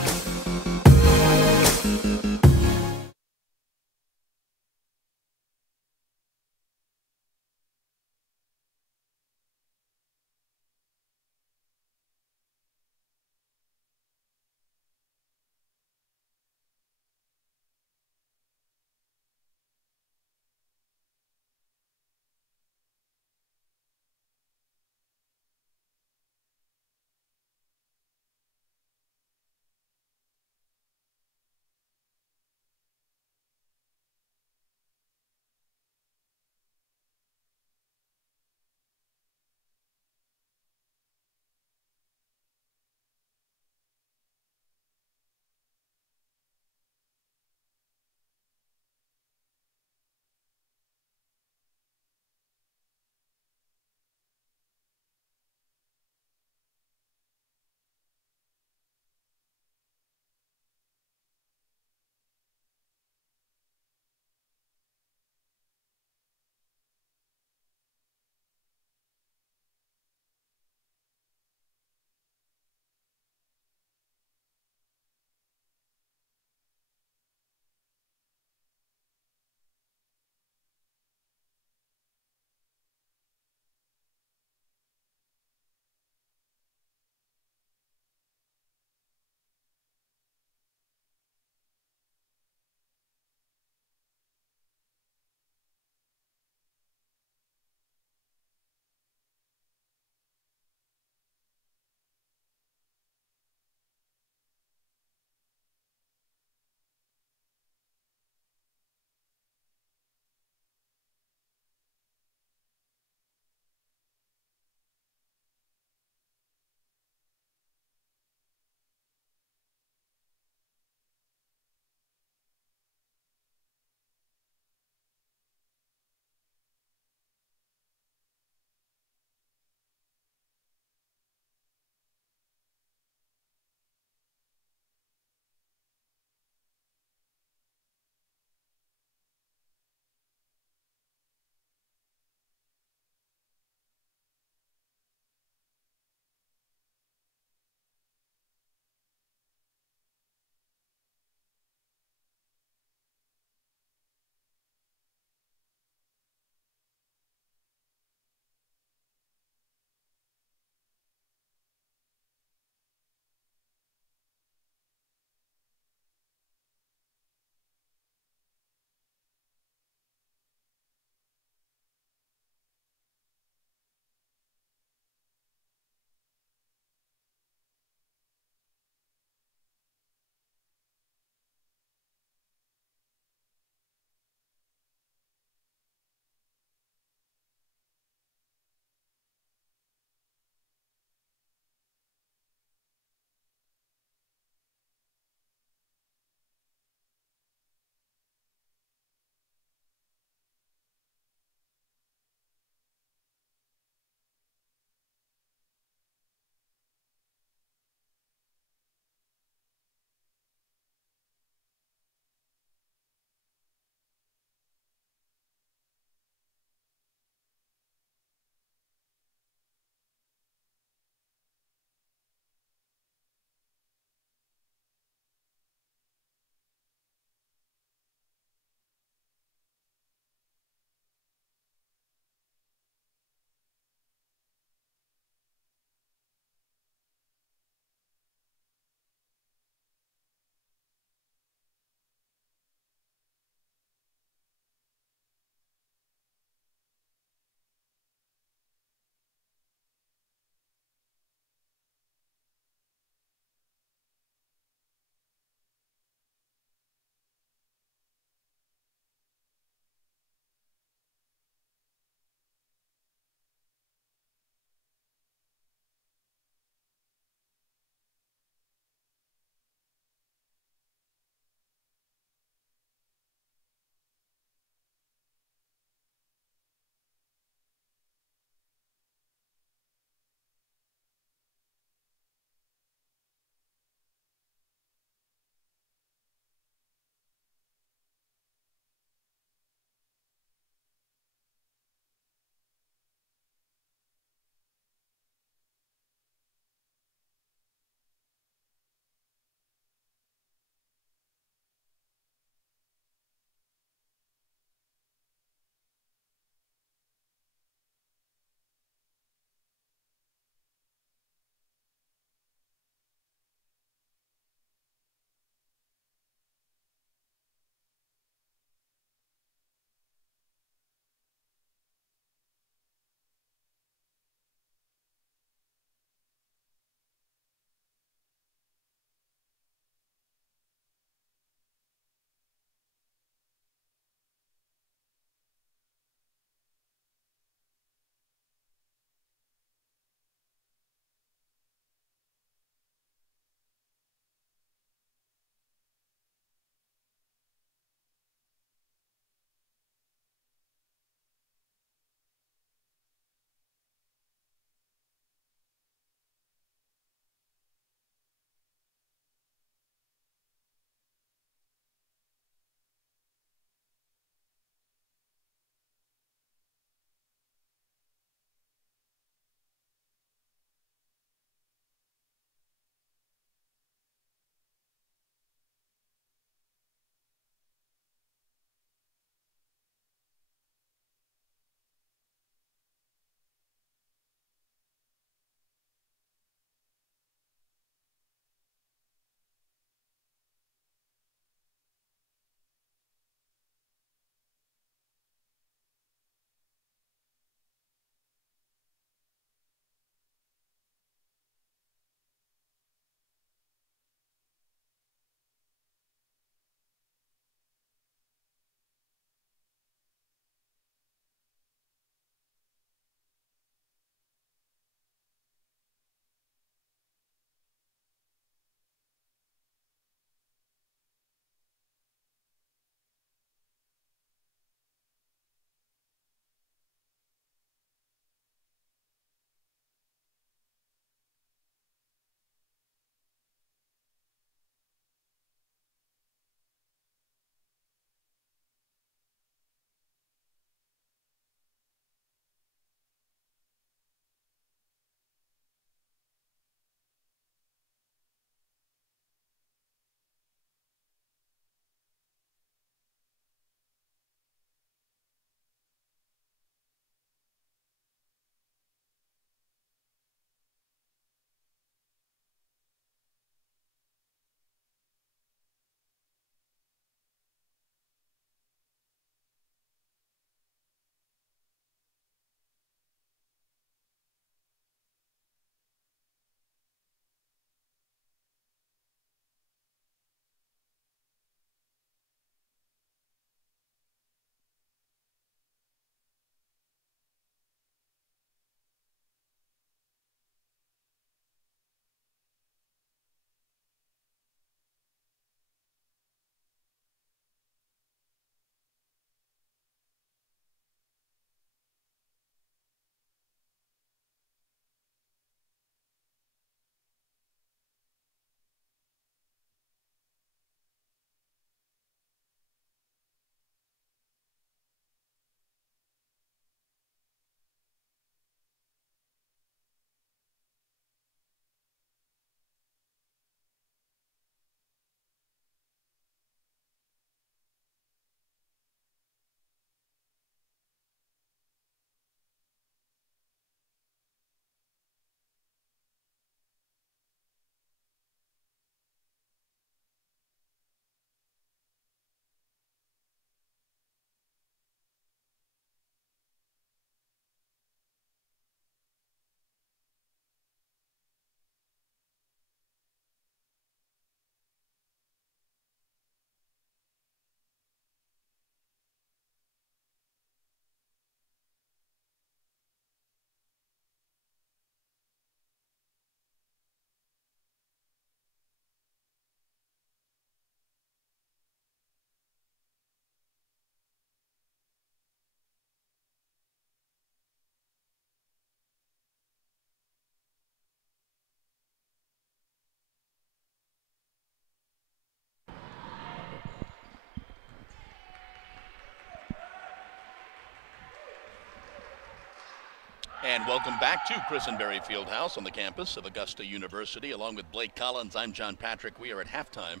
And welcome back to Christenberry Fieldhouse on the campus of Augusta University. Along with Blake Collins, I'm John Patrick. We are at halftime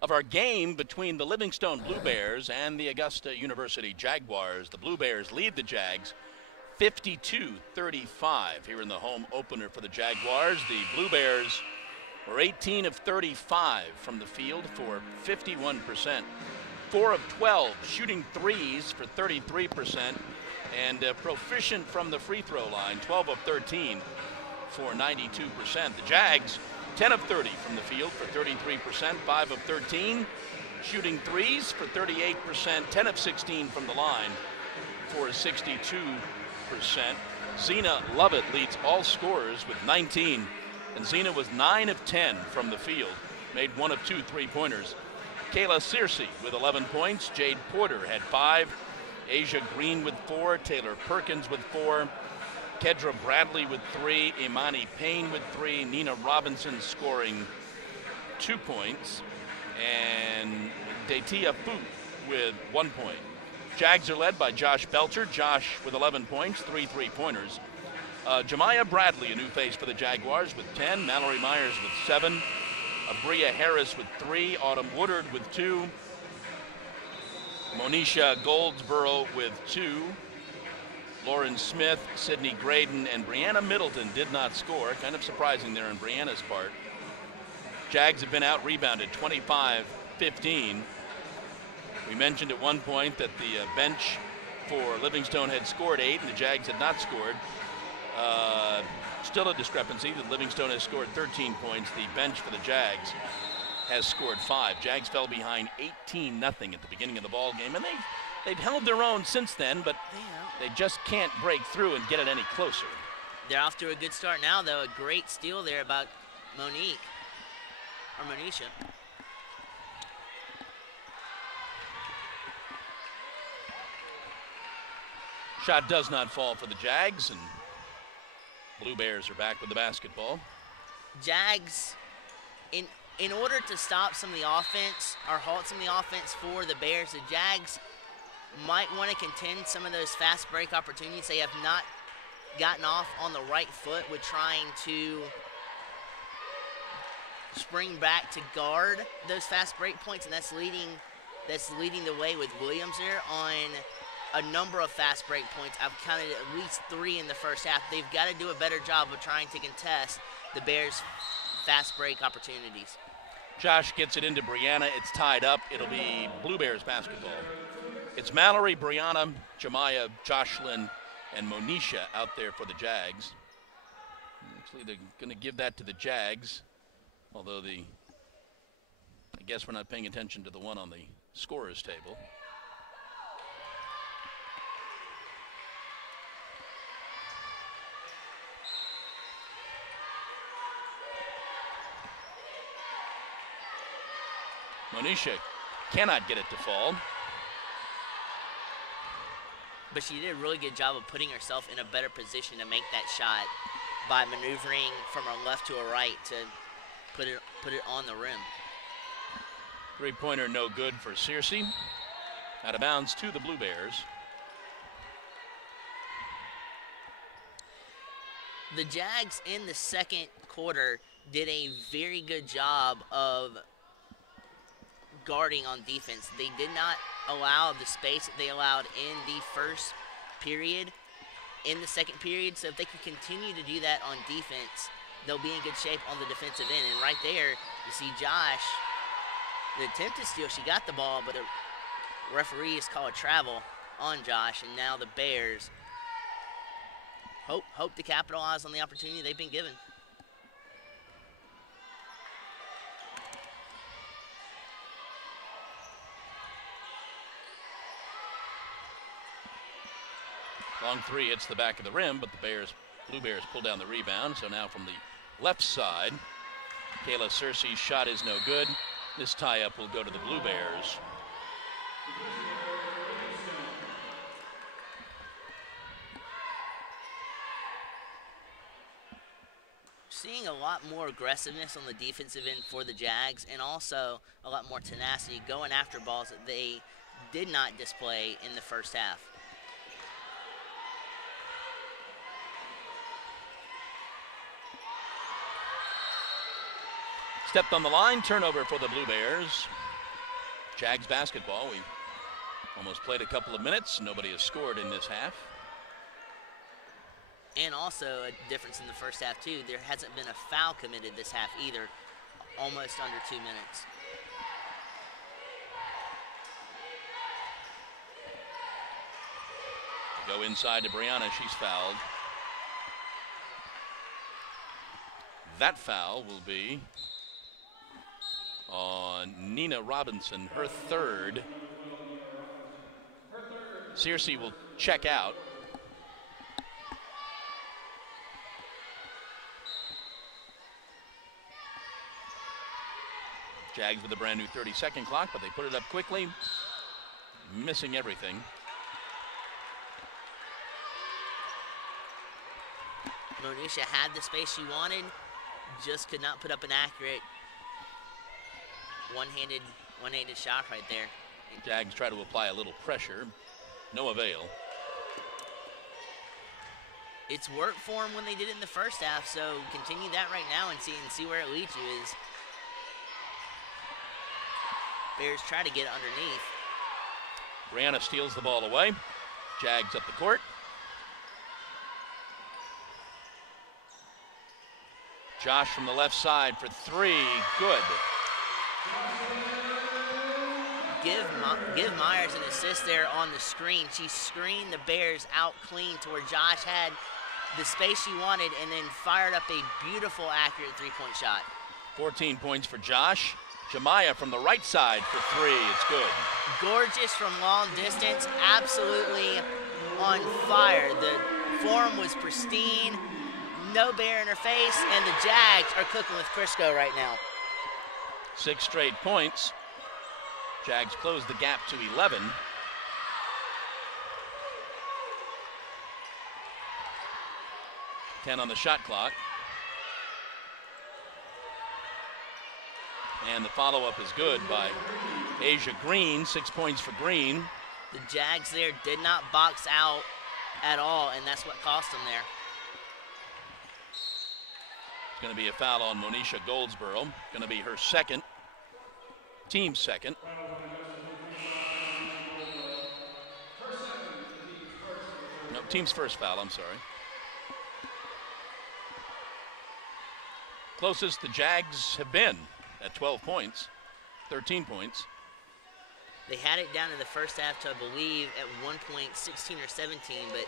of our game between the Livingstone Blue Bears and the Augusta University Jaguars. The Blue Bears lead the Jags 52-35 here in the home opener for the Jaguars. The Blue Bears were 18 of 35 from the field for 51%. 4 of 12 shooting threes for 33%. And proficient from the free throw line, 12 of 13 for 92%. The Jags, 10 of 30 from the field for 33%, 5 of 13 shooting threes for 38%, 10 of 16 from the line for 62%. Zena Lovett leads all scorers with 19, and Zena was 9 of 10 from the field, made 1 of 2 3-pointers. Kayla Searcy with 11 points, Jade Porter had 5, Asia Green with 4, Taylor Perkins with 4, Kedra Bradley with 3, Imani Payne with 3, Nina Robinson scoring 2 points, and Datia Fu with 1 point. Jags are led by Josh Belcher. Josh with 11 points, 3 3-pointers. Jemiah Bradley, a new face for the Jaguars, with 10. Mallory Myers with 7. Abria Harris with 3. Autumn Woodard with 2. Monisha Goldsboro with 2. Lauren Smith, Sydney Graydon, and Brianna Middleton did not score. Kind of surprising there on Brianna's part. Jags have been out-rebounded 25-15. We mentioned at one point that the bench for Livingstone had scored 8 and the Jags had not scored. Still a discrepancy that Livingstone has scored 13 points. The bench for the Jags has scored 5. Jags fell behind 18-0 at the beginning of the ball game, and they've held their own since then, but they just can't break through and get it any closer. They're off to a good start now, though. A great steal there about Monisha. Shot does not fall for the Jags, and Blue Bears are back with the basketball. Jags, in order to stop some of the offense or halt some of the offense for the Bears, the Jags might want to contend some of those fast break opportunities. They have not gotten off on the right foot with trying to spring back to guard those fast break points, and that's leading the way with Williams there on a number of fast break points. I've counted at least 3 in the first half. They've got to do a better job of trying to contest the Bears' fast break opportunities. Josh gets it into Brianna. It's tied up. It'll be Blue Bears basketball. It's Mallory, Brianna, Jemiah, Jocelyn, and Monisha out there for the Jags. Actually, they're going to give that to the Jags, although I guess we're not paying attention to the one on the scorer's table. Monisha cannot get it to fall. But she did a really good job of putting herself in a better position to make that shot by maneuvering from her left to her right to put it on the rim. 3-pointer no good for Searcy. Out of bounds to the Blue Bears. The Jags in the second quarter did a very good job of guarding on defense. They did not allow the space that they allowed in the first period in the second period. So if they can continue to do that on defense, they'll be in good shape on the defensive end. And right there, you see Josh, the attempted steal, she got the ball, but the referee has called a travel on Josh, and now the Bears hope to capitalize on the opportunity they've been given. Long 3 hits the back of the rim, but the Blue Bears pull down the rebound. So now from the left side, Kayla Searcy's shot is no good. This tie-up will go to the Blue Bears. Seeing a lot more aggressiveness on the defensive end for the Jags, and also a lot more tenacity going after balls that they did not display in the first half. Stepped on the line, turnover for the Blue Bears. Jags basketball. We almost played a couple of minutes. Nobody has scored in this half. And also a difference in the first half, too. There hasn't been a foul committed this half either. Almost under 2 minutes. Go inside to Brianna. She's fouled. That foul will be on Nina Robinson, her third. Searcy will check out. Jags with a brand new 30-second clock, but they put it up quickly, missing everything. Monisha had the space she wanted, just could not put up an accurate one-handed shot right there. Jags try to apply a little pressure, no avail. It's worked for them when they did it in the first half, so continue that right now and see where it leads you. Is Bears try to get it underneath. Brianna steals the ball away. Jags up the court. Josh from the left side for three. Good. Give Myers an assist there on the screen. She screened the Bears out clean to where Josh had the space she wanted and then fired up a beautiful, accurate three-point shot. 14 points for Josh. Jemiah from the right side for three. It's good. Gorgeous from long distance. Absolutely on fire. The form was pristine. No bear in her face, and the Jags are cooking with Crisco right now. 6 straight points. Jags close the gap to 11. Ten on the shot clock. And the follow-up is good by Asia Green. 6 points for Green. The Jags there did not box out at all, and that's what cost them there. It's going to be a foul on Monisha Goldsboro. Going to be her second, team second. No, team's first foul, I'm sorry. Closest the Jags have been at 12 points, 13 points. They had it down in the first half to, I believe, at one point 16 or 17, but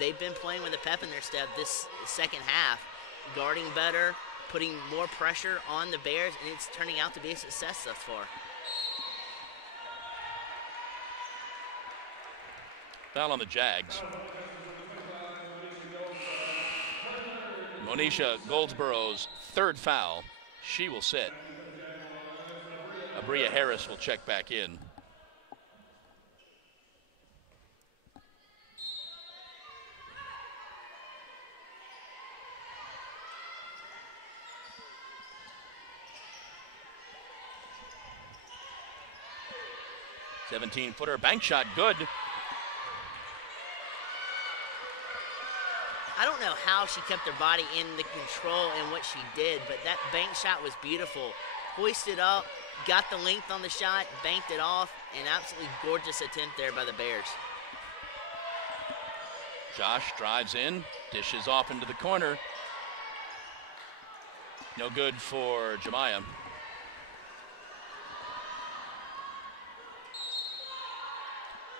they've been playing with a pep in their step this second half, guarding better, putting more pressure on the Bears, and it's turning out to be a success thus far. Foul on the Jags. Monisha Goldsboro's third foul. She will sit. Abria Harris will check back in. Seventeen-footer bank shot, good. I don't know how she kept her body in the control and what she did, but that bank shot was beautiful. Hoisted up, got the length on the shot, banked it off, an absolutely gorgeous attempt there by the Bears. Josh drives in, dishes off into the corner. No good for Jemiah.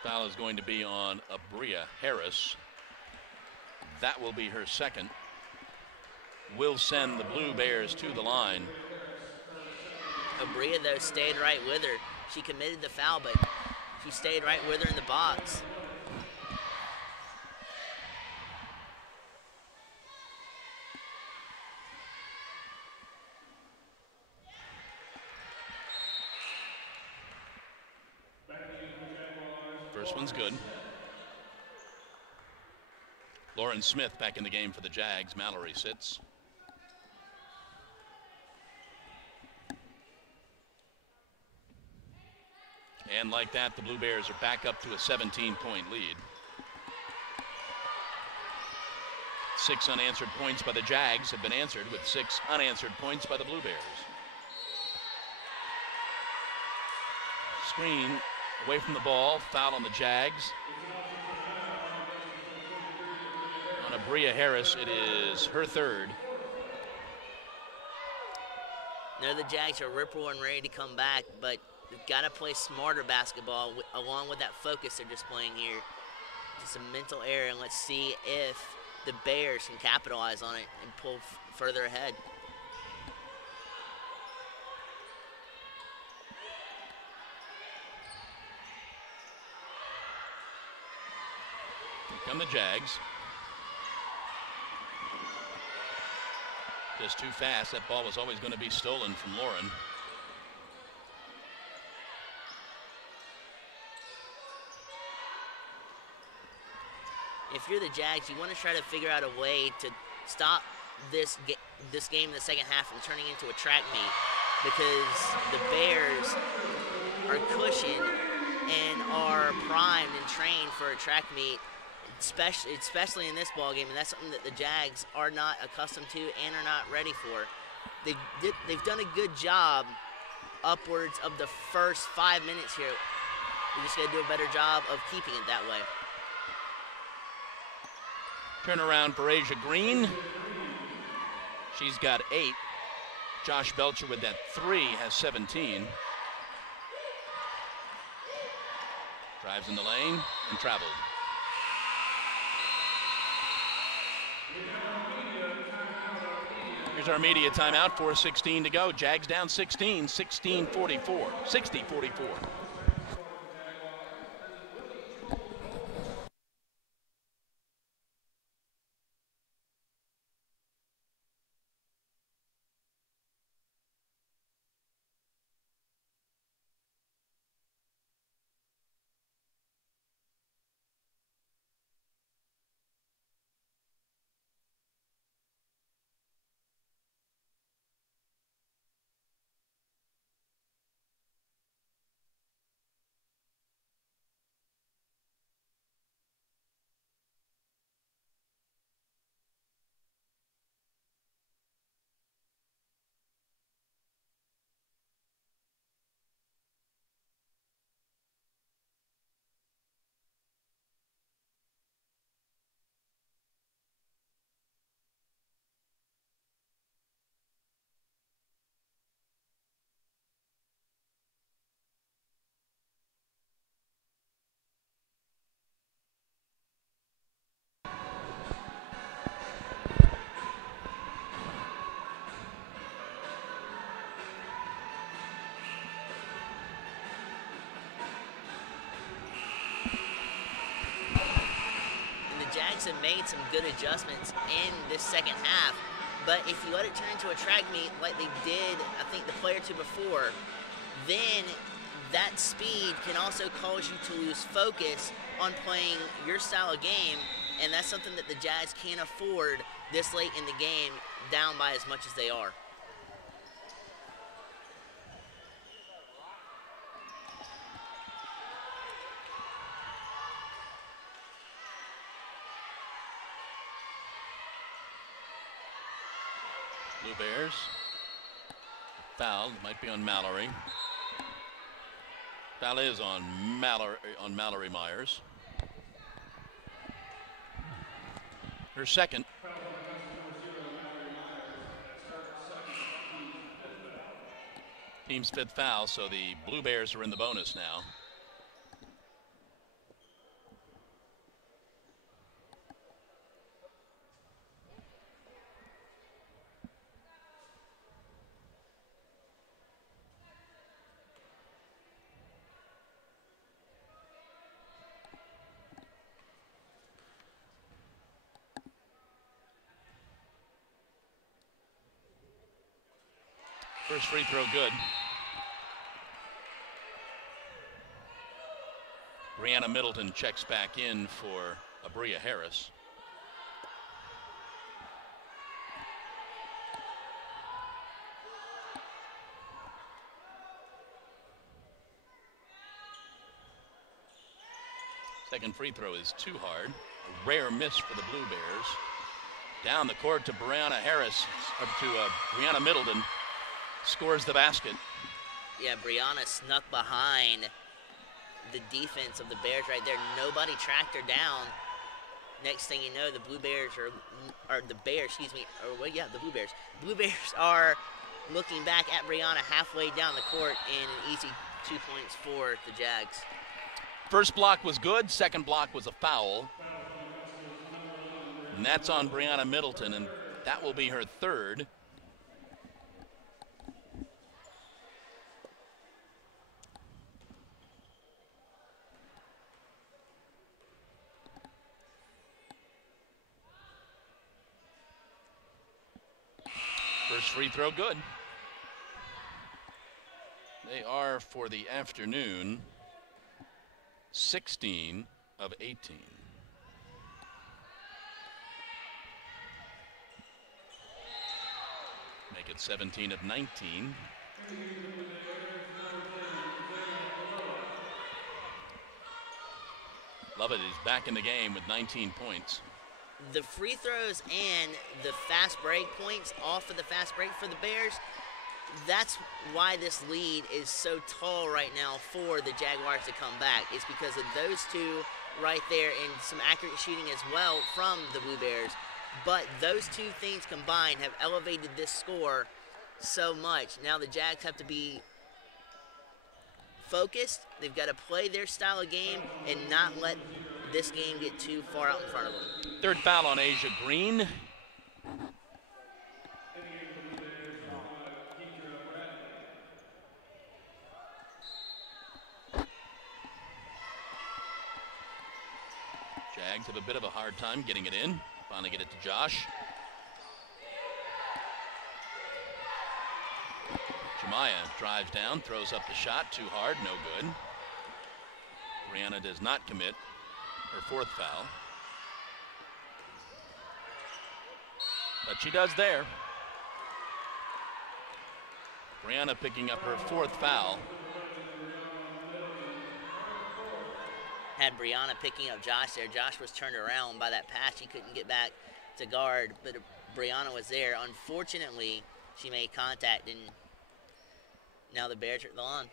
Foul is going to be on Abria Harris. That will be her second. Will send the Blue Bears to the line. Abria, though, stayed right with her. She committed the foul, but she stayed right with her in the box. First one's good. Lauren Smith back in the game for the Jags. Mallory sits. And like that, the Blue Bears are back up to a 17-point lead. 6 unanswered points by the Jags have been answered with 6 unanswered points by the Blue Bears. screen away from the ball. Foul on the Jags. On Abria Harris, it is her third. Now the Jags are rip roaring ready to come back, but they've got to play smarter basketball along with that focus they're displaying here. Just a mental error, and let's see if the Bears can capitalize on it and pull further ahead. Here come the Jags. Just too fast. That ball was always going to be stolen from Lauren. If you're the Jags, you want to try to figure out a way to stop this game in the second half from turning into a track meet, because the Bears are cushioned and are primed and trained for a track meet, especially in this ball game, and that's something that the Jags are not accustomed to and are not ready for. They've done a good job upwards of the first 5 minutes here. We just got to do a better job of keeping it that way. Turnaround for Asia Green. She's got 8. Josh Belcher with that 3 has 17. Drives in the lane and traveled. Here's our media timeout. 4:16 to go. Jags down 16, 16-44, 60-44. Jags have made some good adjustments in this second half, but if you let it turn into a track meet like they did, I think the play or two before, then that speed can also cause you to lose focus on playing your style of game, and that's something that the Jags can't afford this late in the game, down by as much as they are. Blue Bears fouled, might be on Mallory. Foul is on Mallory Myers. Her second. Team's 5th foul, so the Blue Bears are in the bonus now. First free throw good. Brianna Middleton checks back in for Abria Harris. Second free throw is too hard. A rare miss for the Blue Bears. Down the court to Brianna Harris, up to Brianna Middleton. Scores the basket. Yeah, Brianna snuck behind the defense of the Bears right there. Nobody tracked her down. Next thing you know, the Blue Bears the Bears, the Blue Bears. Blue Bears are looking back at Brianna halfway down the court, and an easy 2 points for the Jags. First block was good, second block was a foul. And that's on Brianna Middleton, and that will be her third. First free throw good. They are, for the afternoon, 16 of 18. Make it 17 of 19. Lovett is back in the game with 19 points. The free throws and the fast break points off of the fast break for the Bears, that's why this lead is so tall right now for the Jaguars to come back. It's because of those two right there and some accurate shooting as well from the Blue Bears. But those two things combined have elevated this score so much. Now the Jags have to be focused. They've got to play their style of game and not let this game get too far out in front of them. Third foul on Asia Green. Jags have a bit of a hard time getting it in. Finally get it to Josh. Jemiah drives down, throws up the shot, too hard, no good. Brianna does not commit her fourth foul. But she does there. Brianna picking up her fourth foul. Had Brianna picking up Josh there. Josh was turned around by that pass. He couldn't get back to guard, but Brianna was there. Unfortunately, she made contact, and now the Bears are at the line.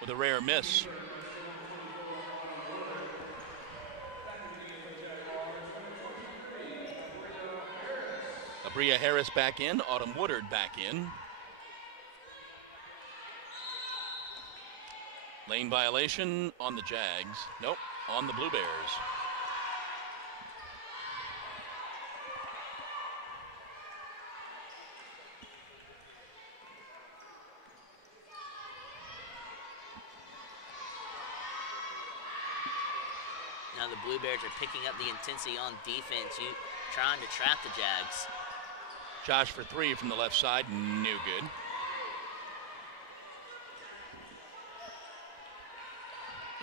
With a rare miss. Abria Harris back in, Autumn Woodard back in. Lane violation on the Jags. Nope, on the Blue Bears. Now the Blue Bears are picking up the intensity on defense, trying to trap the Jags. Josh for three from the left side, no good.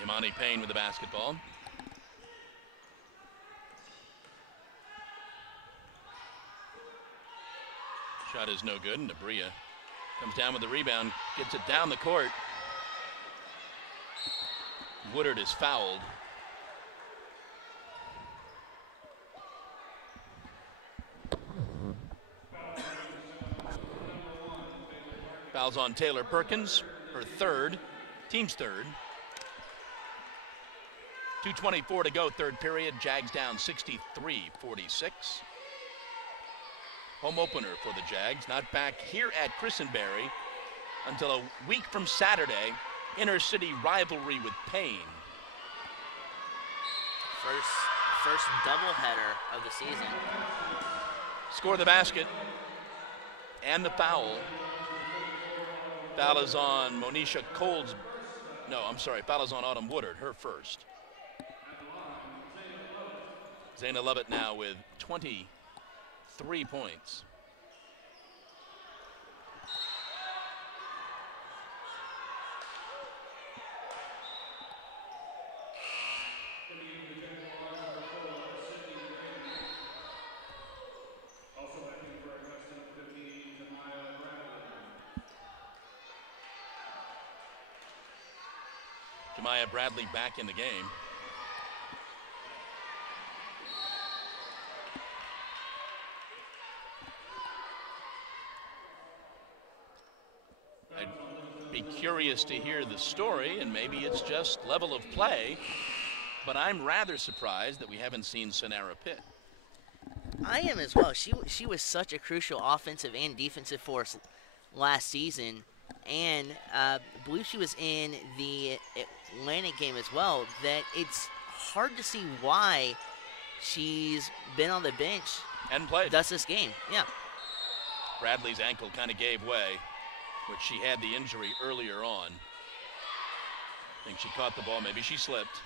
Imani Payne with the basketball. Shot is no good, and Abria comes down with the rebound, gets it down the court. Woodard is fouled. Fouls on Taylor Perkins, her third, team's third. 2:24 to go, third period. Jags down 63-46. Home opener for the Jags, not back here at Christenberry until a week from Saturday. Inner city rivalry with Payne. First doubleheader of the season. Score the basket and the foul. Foul is on Monisha Coles. No, I'm sorry. Foul is on Autumn Woodard, her first. Zayna Lovett now with 23 points. Jemiah Bradley back in the game. I'd be curious to hear the story, and maybe it's just level of play, but I'm rather surprised that we haven't seen Sonara Pitt. I am as well. She was such a crucial offensive and defensive force last season, and I believe she was in the Atlantic game as well, that it's hard to see why she's been on the bench and played thus this game. Yeah. Bradley's ankle kind of gave way, which she had the injury earlier on. I think she caught the ball, maybe she slipped.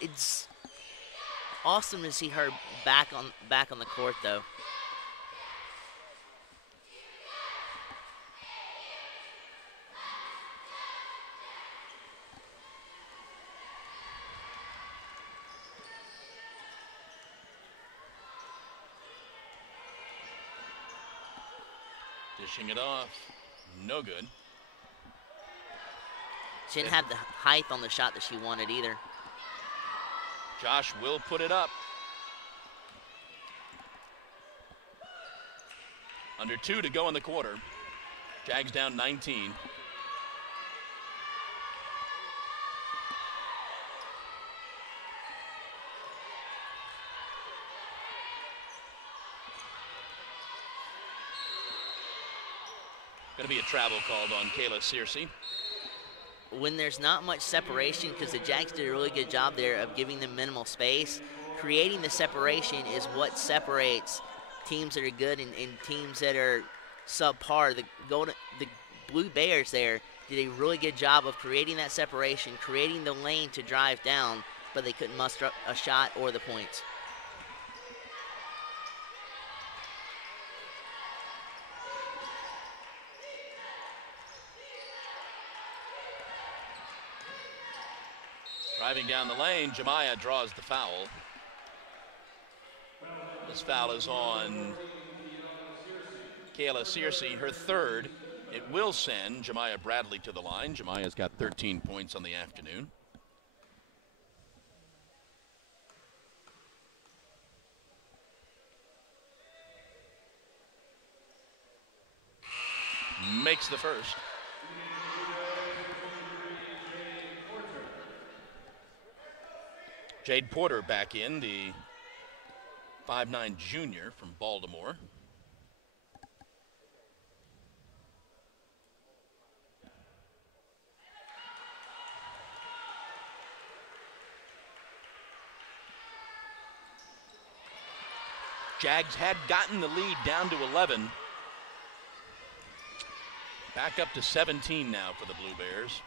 It's awesome to see her back on the court, though. Dishing it off, no good. She didn't have the height on the shot that she wanted either. Josh will put it up. Under 2 to go in the quarter. Jags down 19. Going to be a travel called on Kayla Searcy. When there's not much separation, because the Jags did a really good job there of giving them minimal space, creating the separation is what separates teams that are good and teams that are subpar. The Blue Bears there did a really good job of creating that separation, creating the lane to drive down, but they couldn't muster up a shot or the points. Driving down the lane, Jemiah draws the foul. This foul is on Kayla Searcy, her third. It will send Jemiah Bradley to the line. Jemiah's got 13 points on the afternoon. Makes the first. Jade Porter back in, the 5'9" junior from Baltimore. Jags had gotten the lead down to 11. Back up to 17 now for the Blue Bears.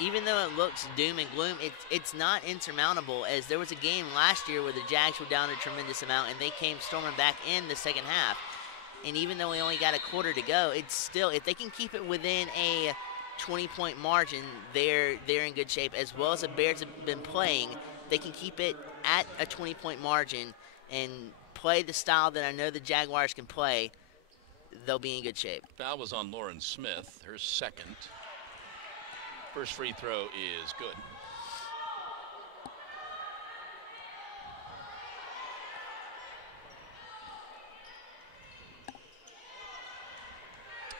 Even though it looks doom and gloom, it's not insurmountable, as there was a game last year where the Jags were down a tremendous amount and they came storming back in the second half. And even though we only got a quarter to go, it's still, if they can keep it within a 20-point margin, they're in good shape. As well as the Bears have been playing, they can keep it at a 20-point margin and play the style that I know the Jaguars can play, they'll be in good shape. Foul was on Lauren Smith, her second. First free throw is good.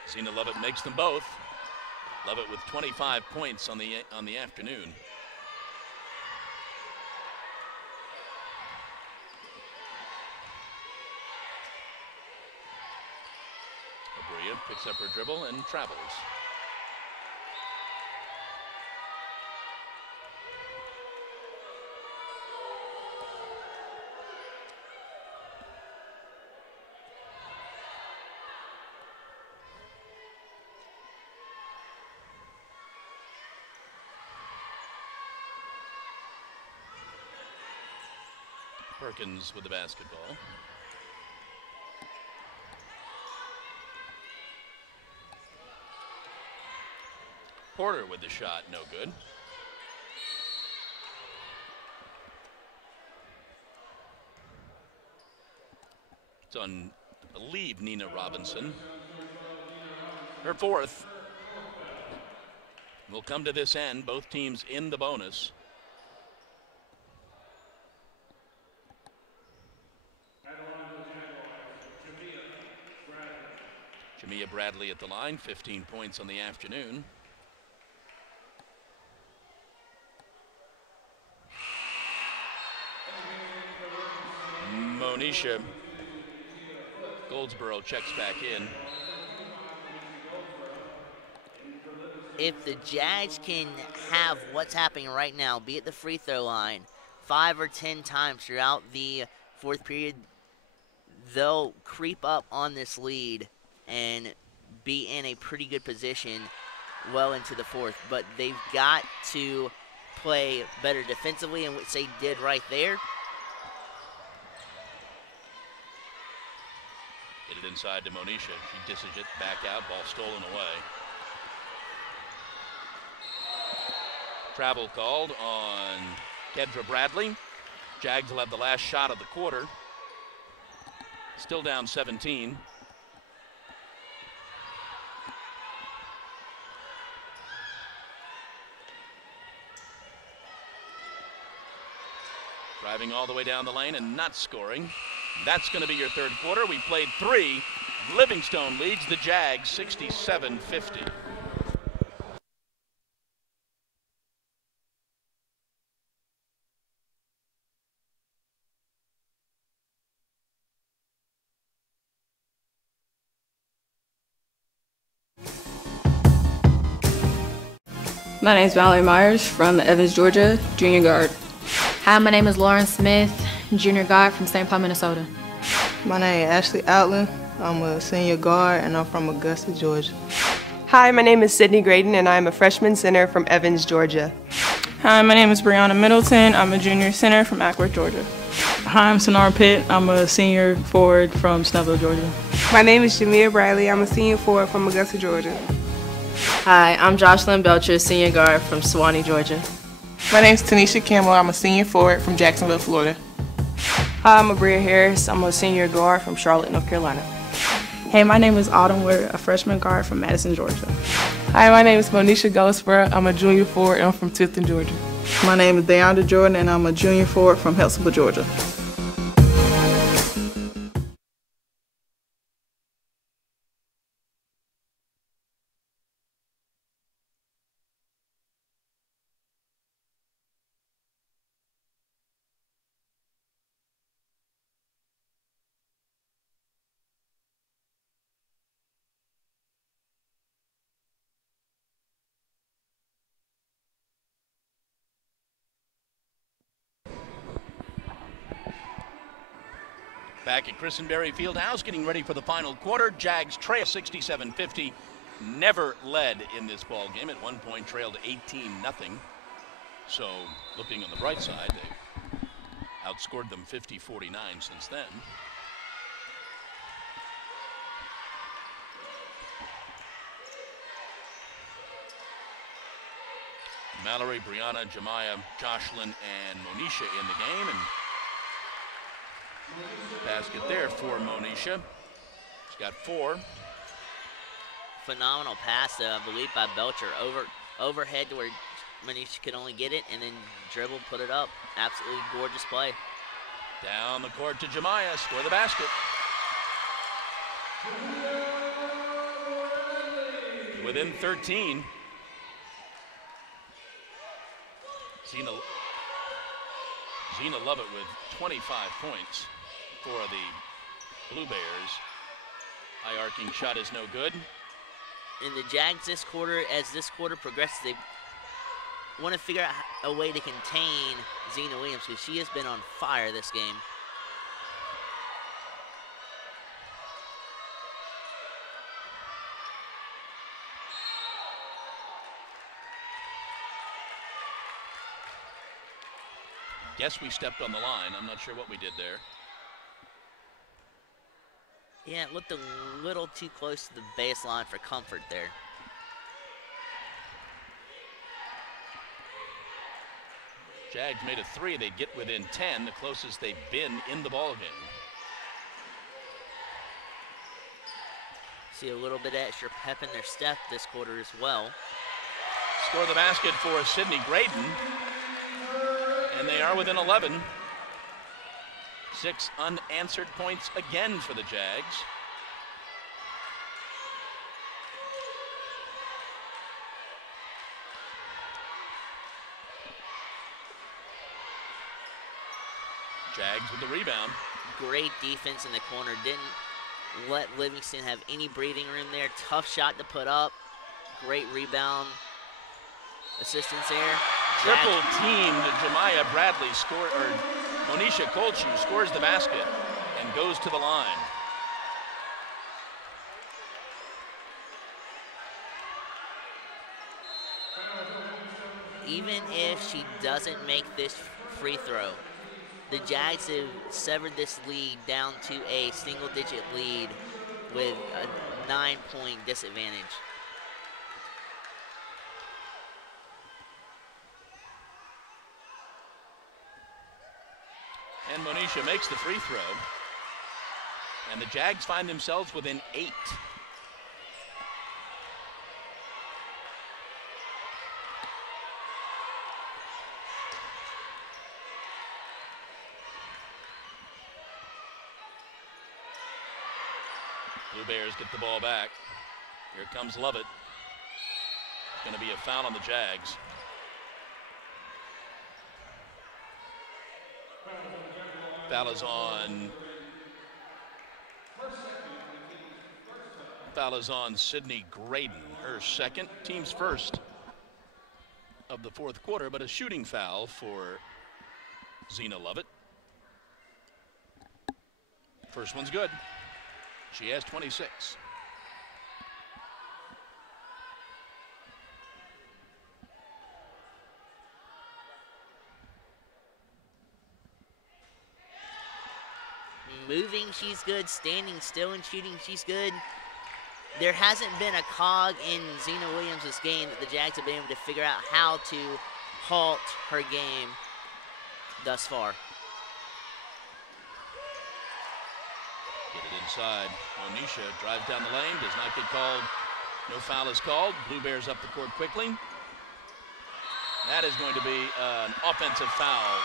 Zena Lovett makes them both. Lovett with 25 points on the afternoon. Abria picks up her dribble and travels. Perkins with the basketball. Porter with the shot, no good. It's on, I believe, Nina Robinson. Her fourth. We'll come to this end, both teams in the bonus. Jamia Bradley at the line, 15 points on the afternoon. Monisha Goldsboro checks back in. If the Jags can have what's happening right now, be at the free throw line 5 or 10 times throughout the fourth period, they'll creep up on this lead and be in a pretty good position well into the fourth. But they've got to play better defensively, and which they did right there. Get it inside to Monisha. She dishes it back out, ball stolen away. Travel called on Kedra Bradley. Jags will have the last shot of the quarter. Still down 17. Driving all the way down the lane and not scoring. That's going to be your third quarter. We played 3. Livingstone leads the Jags 67-50. My name is Valerie Myers from Evans, Georgia, junior guard. Hi, my name is Lauren Smith, junior guard from St. Paul, Minnesota. My name is Ashley Outland. I'm a senior guard, and I'm from Augusta, Georgia. Hi, my name is Sydney Graydon, and I'm a freshman center from Evans, Georgia. Hi, my name is Brianna Middleton. I'm a junior center from Ackworth, Georgia. Hi, I'm Sonara Pitt. I'm a senior forward from Snellville, Georgia. My name is Jamia Bradley. I'm a senior forward from Augusta, Georgia. Hi, I'm Jocelyn Belcher, senior guard from Suwannee, Georgia. My name is Tanisha Campbell. I'm a senior forward from Jacksonville, Florida. Hi, I'm Bria Harris. I'm a senior guard from Charlotte, North Carolina. Hey, my name is Autumn Ware, a freshman guard from Madison, Georgia. Hi, my name is Monisha Goldsboro. I'm a junior forward and I'm from Tifton, Georgia. My name is Deandra Jordan and I'm a junior forward from Helsingborg, Georgia. Back at Christenberry Fieldhouse, getting ready for the final quarter. Jags trail 67-50. Never led in this ball game. At one point trailed 18-0. So looking on the bright side, they've outscored them 50-49 since then. Mallory, Brianna, Jemiah, Jocelyn, and Monisha in the game. And basket there for Monisha. She's got 4. Phenomenal pass, I believe, by Belcher. Overhead to where Monisha could only get it, and then dribble, put it up. Absolutely gorgeous play. Down the court to Jemiah. Score the basket. Within 13. Zena Lovett with 25 points for the Blue Bears. High arcing shot is no good. And the Jags this quarter, as this quarter progresses, they want to figure out a way to contain Zena Williams because she has been on fire this game. Guess we stepped on the line. I'm not sure what we did there. Yeah, it looked a little too close to the baseline for comfort there. Jags made a 3. They get within 10, the closest they've been in the ballgame. See a little bit extra pep in their step this quarter as well. Score the basket for Sydney Graydon. And they are within 11. 6 unanswered points again for the Jags. Jags with the rebound. Great defense in the corner. Didn't let Livingston have any breathing room there. Tough shot to put up. Great rebound assistance there. Triple teamed. Jemiah Bradley Monisha Colchu scores the basket and goes to the line. Even if she doesn't make this free throw, the Jags have severed this lead down to a single-digit lead with a 9-point disadvantage. And Monisha makes the free throw. And the Jags find themselves within 8. Blue Bears get the ball back. Here comes Lovett. It's going to be a foul on the Jags. Foul is on Sydney Graydon, her second, team's first of the fourth quarter, but a shooting foul for Zena Lovett. First one's good. She has 26. Moving, she's good. Standing still and shooting, she's good. There hasn't been a cog in Zena Williams' game that the Jags have been able to figure out how to halt her game thus far. Get it inside. Monisha drives down the lane, does not get called. No foul is called. Blue Bears up the court quickly. That is going to be an offensive foul.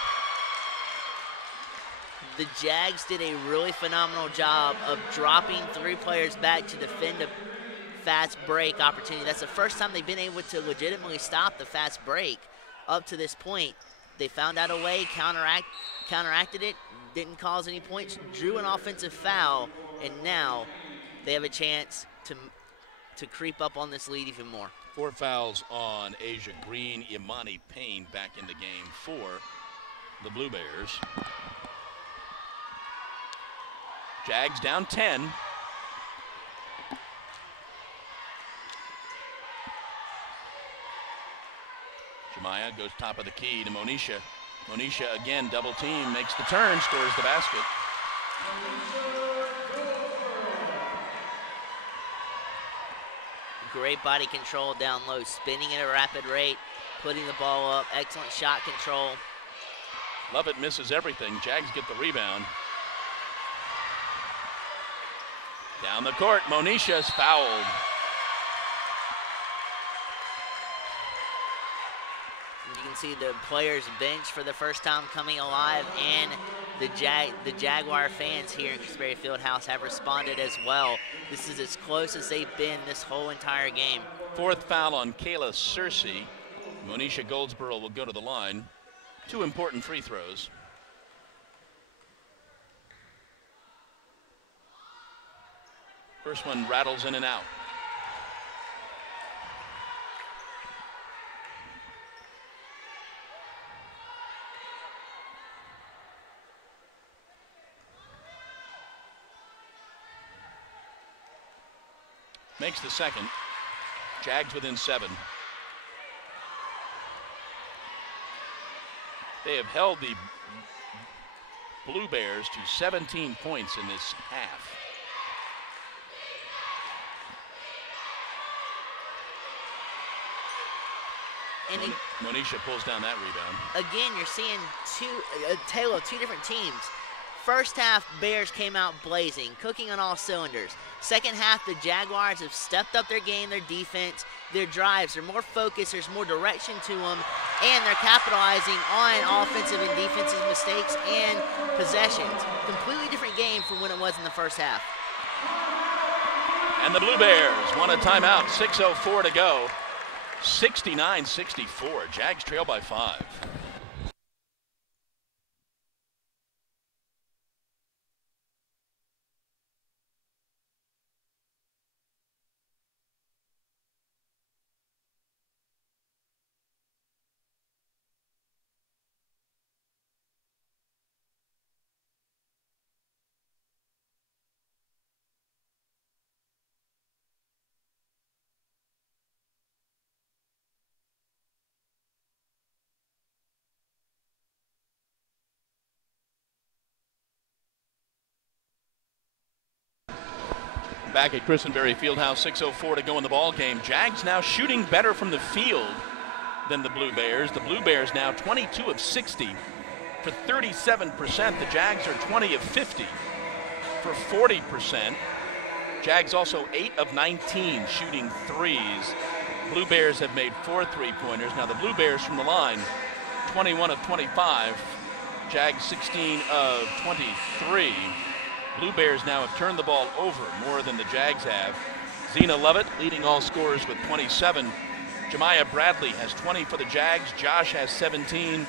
The Jags did a really phenomenal job of dropping 3 players back to defend a fast break opportunity. That's the first time they've been able to legitimately stop the fast break up to this point. They found out a way, counteracted it, didn't cause any points, drew an offensive foul, and now they have a chance to creep up on this lead even more. 4 fouls on Asia Green. Imani Payne back in the game for the Blue Bears. Jags down 10. Jemiah goes top of the key to Monisha. Monisha again, double team, makes the turn, scores the basket. Great body control down low, spinning at a rapid rate, putting the ball up, excellent shot control. Lovett misses everything. Jags get the rebound. Down the court, Monisha's fouled. You can see the players bench for the first time coming alive, and the Jaguar fans here in Christenberry Fieldhouse have responded as well. This is as close as they've been this whole entire game. 4th foul on Kayla Searcy. Monisha Goldsboro will go to the line. 2 important free throws. First one rattles in and out. Makes the second. Jags within 7. They have held the Blue Bears to 17 points in this half. And Monisha pulls down that rebound. Again, you're seeing a tale of 2 different teams. First half, Bears came out blazing, cooking on all cylinders. Second half, the Jaguars have stepped up their game, their defense, their drives. They're more focused, there's more direction to them, and they're capitalizing on offensive and defensive mistakes and possessions. Completely different game from when it was in the first half. And the Blue Bears want a timeout, 6:04 to go. 69-64, Jags trail by 5. Back at Christenberry Fieldhouse, 6:04 to go in the ball game. Jags now shooting better from the field than the Blue Bears. The Blue Bears now 22 of 60 for 37%. The Jags are 20 of 50 for 40%. Jags also 8 of 19 shooting threes. Blue Bears have made 4 3-pointers. Now the Blue Bears from the line, 21 of 25. Jags 16 of 23. Blue Bears now have turned the ball over more than the Jags have. Zena Lovett leading all scorers with 27. Jemiah Bradley has 20 for the Jags. Josh has 17.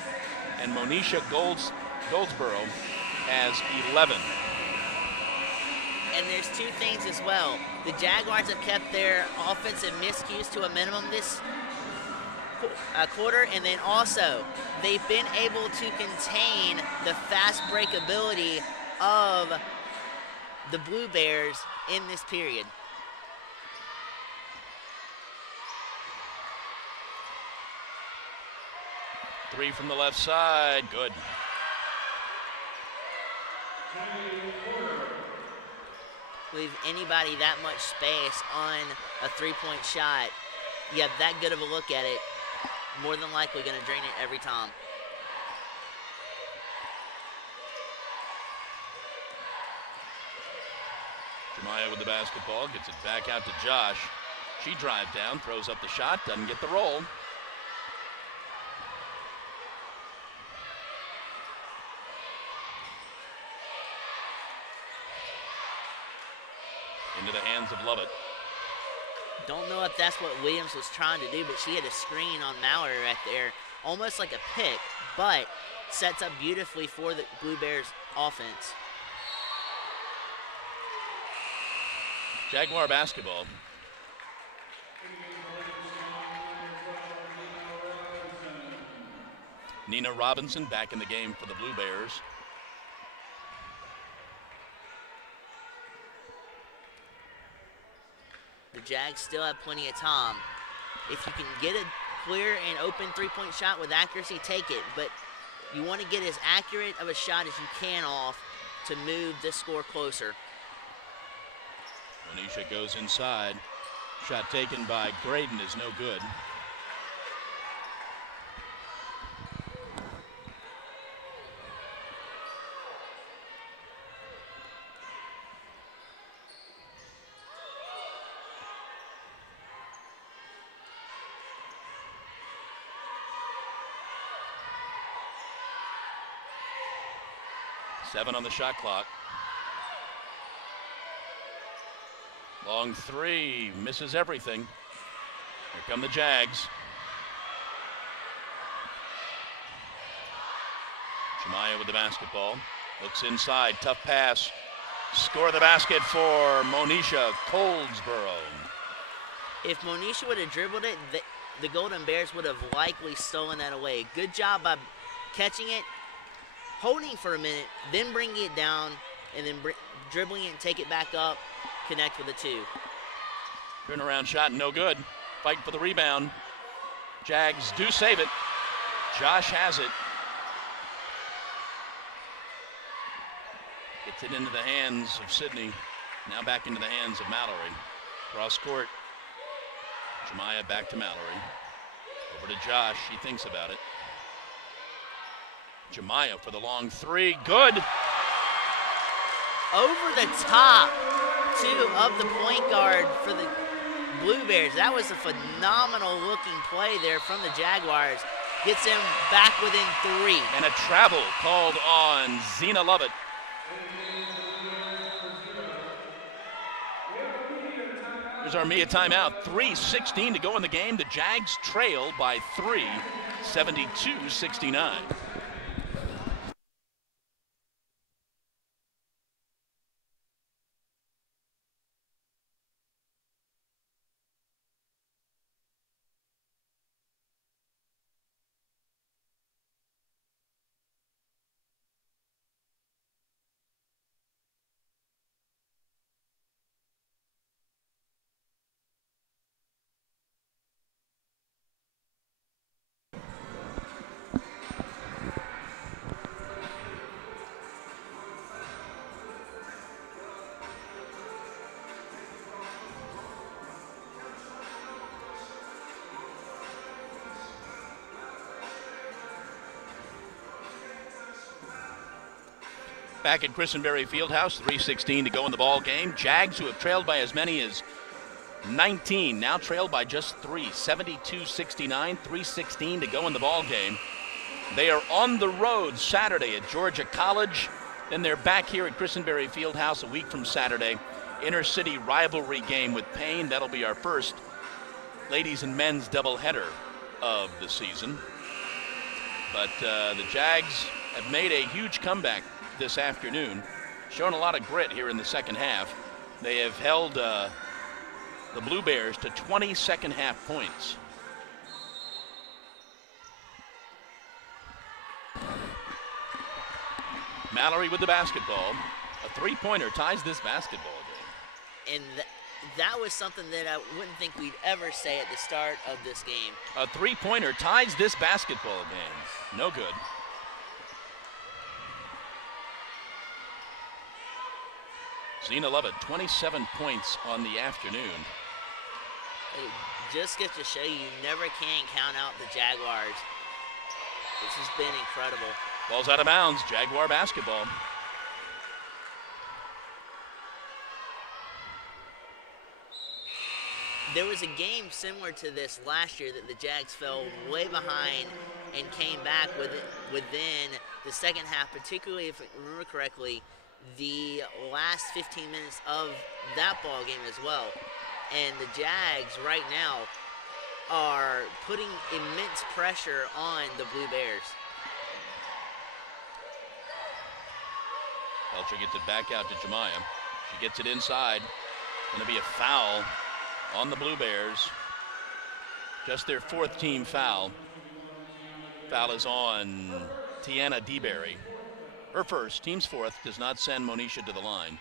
And Monisha Goldsboro has 11. And there's two things as well. The Jaguars have kept their offensive miscues to a minimum this quarter, and then also they've been able to contain the fast break ability of the Blue Bears in this period. Three from the left side, good. Leave anybody that much space on a three-point shot, you have that good of a look at it, more than likely going to drain it every time. Jemiah with the basketball, gets it back out to Josh. She drives down, throws up the shot, doesn't get the roll. Into the hands of Lovett. Don't know if that's what Williams was trying to do, but she had a screen on Mallory right there, almost like a pick, but sets up beautifully for the Blue Bears offense. Jaguar basketball. Nina Robinson back in the game for the Blue Bears. The Jags still have plenty of time. If you can get a clear and open three-point shot with accuracy, take it. But you want to get as accurate of a shot as you can off to move this score closer. Monisha goes inside. Shot taken by Graydon is no good. Seven on the shot clock. Long three, misses everything. Here come the Jags. Jemiah with the basketball. Looks inside, tough pass. Score the basket for Monisha Goldsboro. If Monisha would have dribbled it, the Golden Bears would have likely stolen that away. Good job by catching it, holding for a minute, then bringing it down, and then dribbling it and take it back up, connect with the two. Turnaround shot, no good. Fight for the rebound. Jags do save it. Josh has it. Gets it into the hands of Sydney. Now back into the hands of Mallory. Cross court. Jemiah back to Mallory. Over to Josh. He thinks about it. Jemiah for the long three. Good. Over the top, two of the point guard for the Blue Bears. That was a phenomenal looking play there from the Jaguars. Gets them back within three. And a travel called on Zena Lovett. Here's our Mia timeout. 3:16 to go in the game. The Jags trail by 3, 72-69. Back at Christenberry Fieldhouse, 3:16 to go in the ball game. Jags, who have trailed by as many as 19, now trailed by just 3, 72-69, 3:16 to go in the ball game. They are on the road Saturday at Georgia College. Then they're back here at Christenberry Fieldhouse a week from Saturday. Inter-city rivalry game with Payne. That'll be our first ladies and men's doubleheader of the season. But the Jags have made a huge comeback this afternoon, shown a lot of grit here in the second half. They have held the Blue Bears to 20 second half points. Mallory with the basketball. A three-pointer ties this basketball game. And that was something that I wouldn't think we'd ever say at the start of this game. A three-pointer ties this basketball game. No good. Zena Lovett, 27 points on the afternoon. It just gets to show you never can count out the Jaguars. This has been incredible. Ball's out of bounds, Jaguar basketball. There was a game similar to this last year that the Jags fell way behind and came back within the second half, particularly if I remember correctly, the last 15 minutes of that ball game as well. And the Jags right now are putting immense pressure on the Blue Bears. Belcher gets it back out to Jemiah. She gets it inside. Going to be a foul on the Blue Bears. Just their fourth team foul. Foul is on Tiana DeBerry. Her first, team's fourth, does not send Monisha to the line.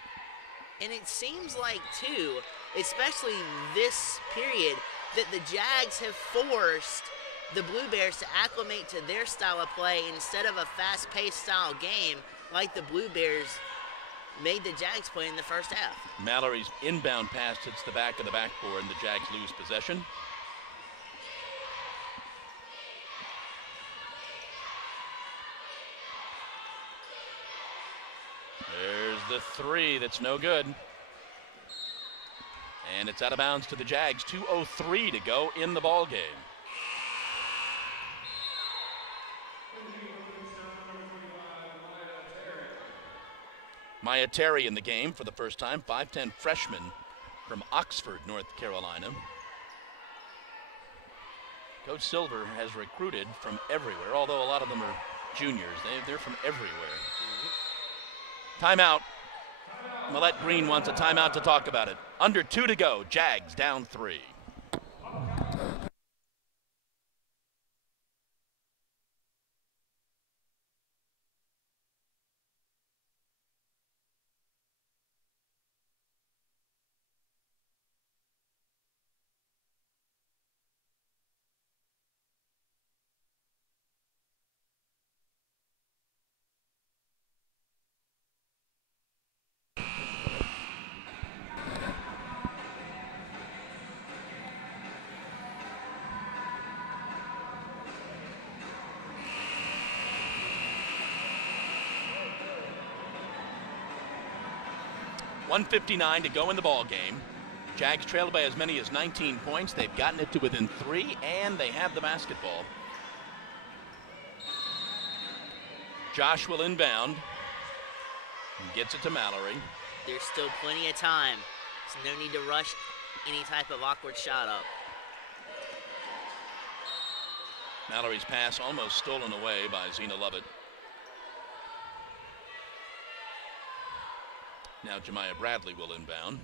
And it seems like, too, especially this period, that the Jags have forced the Blue Bears to acclimate to their style of play instead of a fast-paced style game like the Blue Bears made the Jags play in the first half. Mallory's inbound pass hits the back of the backboard and the Jags lose possession. There's the three that's no good. And it's out of bounds to the Jags. 2:03 to go in the ball game. Maya Terry in the game for the first time, 5'10" freshman from Oxford, North Carolina. Coach Silver has recruited from everywhere, although a lot of them are juniors. They're from everywhere. Timeout. Millette Green wants a timeout to talk about it. Under 2 to go, Jags down 3. .159 to go in the ball game. Jags trailed by as many as 19 points. They've gotten it to within 3, and they have the basketball. Josh will inbound and gets it to Mallory. There's still plenty of time, so no need to rush any type of awkward shot up. Mallory's pass almost stolen away by Zena Lovett. Now Jemiah Bradley will inbound.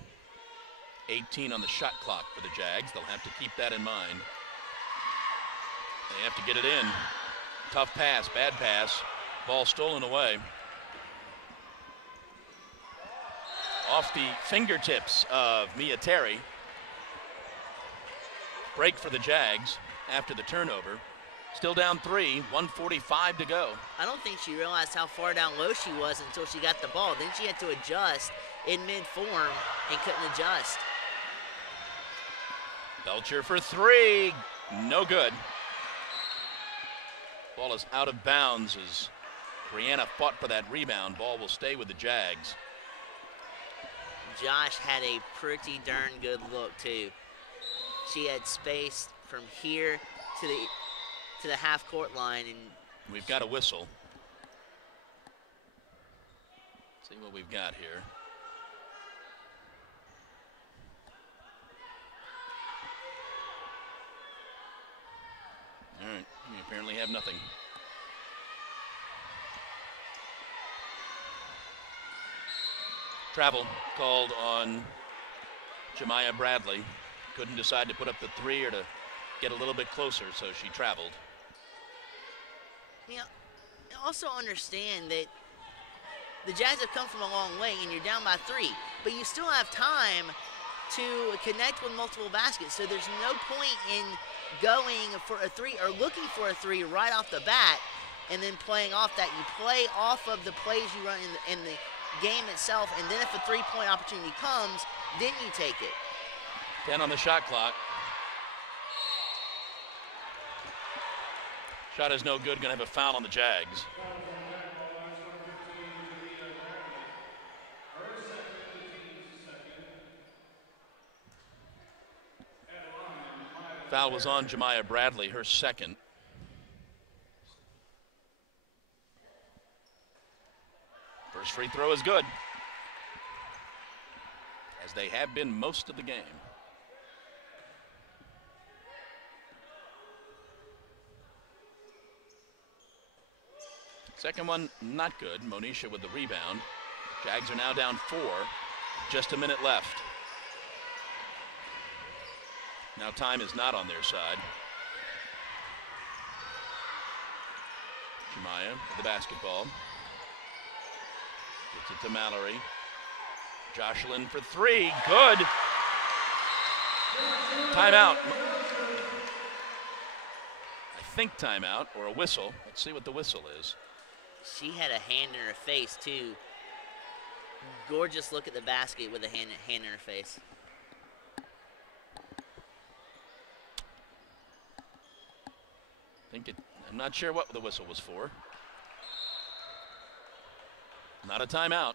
18 on the shot clock for the Jags. They'll have to keep that in mind. They have to get it in. Tough pass, bad pass. Ball stolen away. Off the fingertips of Mia Terry. Break for the Jags after the turnover. Still down 3, 1:45 to go. I don't think she realized how far down low she was until she got the ball. Then she had to adjust in mid-form and couldn't adjust. Belcher for 3, no good. Ball is out of bounds as Brianna fought for that rebound. Ball will stay with the Jags. Josh had a pretty darn good look too. She had space from here to the half-court line, and we've got a whistle. See what we've got here. All right, we apparently have nothing. Travel called on Jemiah Bradley. Couldn't decide to put up the three or to get a little bit closer, so she traveled. You know, also understand that the Jags have come from a long way and you're down by 3, but you still have time to connect with multiple baskets, so there's no point in going for a 3 or looking for a 3 right off the bat and then playing off that. You play off of the plays you run in the game itself, and then if a 3-point opportunity comes, then you take it. 10 on the shot clock. Shot is no good, gonna have a foul on the Jags. Foul was on Jemiah Bradley, her second. First free throw is good, as they have been most of the game. Second one, not good. Monisha with the rebound. Jags are now down 4. Just a minute left. Now time is not on their side. Jemiah with the basketball. Gets it to Mallory. Jocelyn for 3. Good. Timeout. I think timeout or a whistle. Let's see what the whistle is. She had a hand in her face too. Gorgeous look at the basket with a hand in her face. I'm not sure what the whistle was for. Not a timeout.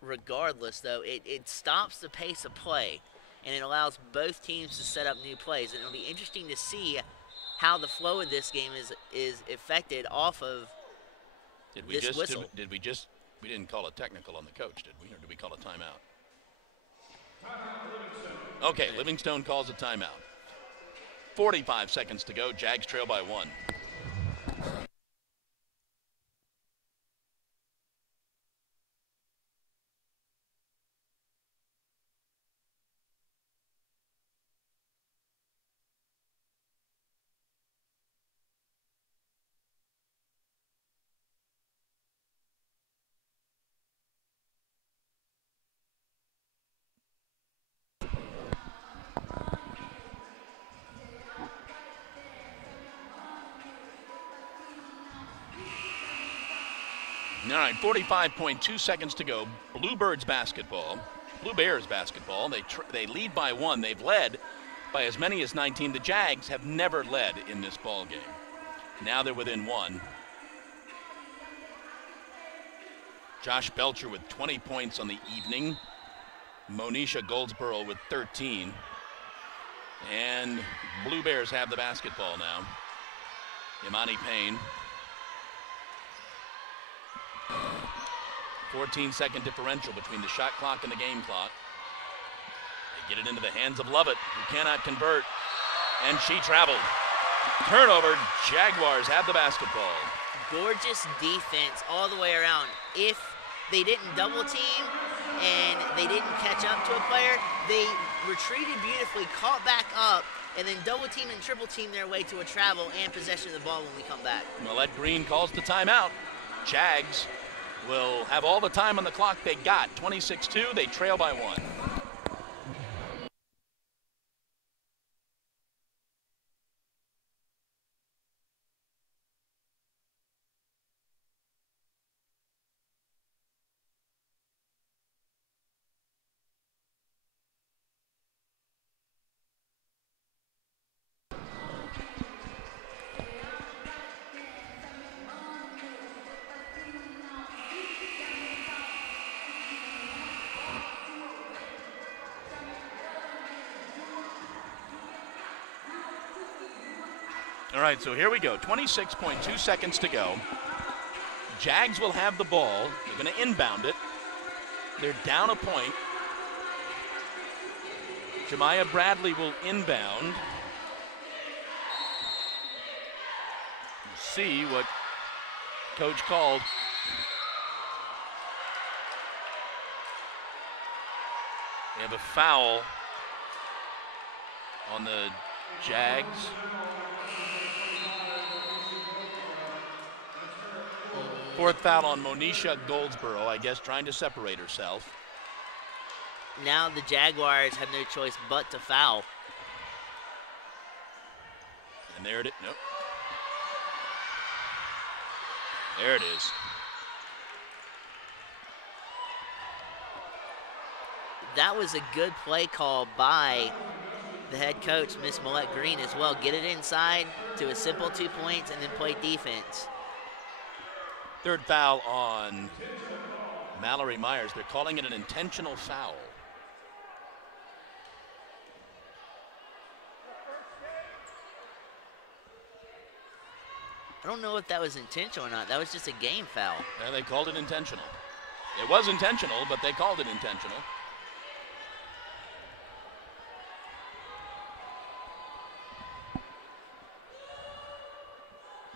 Regardless, though, it stops the pace of play, and it allows both teams to set up new plays. And it'll be interesting to see how the flow of this game is affected off of this whistle. We didn't call a technical on the coach, did we? Or did we call a timeout? Okay, Livingstone calls a timeout. 45 seconds to go. Jags trail by 1. All right, 45.2 seconds to go. Bluebears basketball. They lead by 1. They've led by as many as 19. The Jags have never led in this ball game. Now they're within 1. Josh Belcher with 20 points on the evening. Monisha Goldsboro with 13. And Bluebears have the basketball now. Imani Payne. 14-second differential between the shot clock and the game clock. They get it into the hands of Lovett, who cannot convert, and she traveled. Turnover, Jaguars have the basketball. Gorgeous defense all the way around. If they didn't double team and they didn't catch up to a player, they retreated beautifully, caught back up, and then double team and triple team their way to a travel and possession of the ball when we come back. Millette Green calls the timeout. Jags will have all the time on the clock they got. 26-2, they trail by 1. All right, so here we go. 26.2 seconds to go. Jags will have the ball. They're going to inbound it. They're down a point. Jemiah Bradley will inbound. See what coach called. They have a foul on the Jags. Fourth foul on Monisha Goldsboro, I guess trying to separate herself. Now the Jaguars have no choice but to foul. And there it is. Nope. There it is. That was a good play call by the head coach, Miss Millette Green, as well. Get it inside to a simple 2 points and then play defense. Third foul on Mallory Myers. They're calling it an intentional foul. I don't know if that was intentional or not. That was just a game foul. Yeah, they called it intentional. It was intentional, but they called it intentional.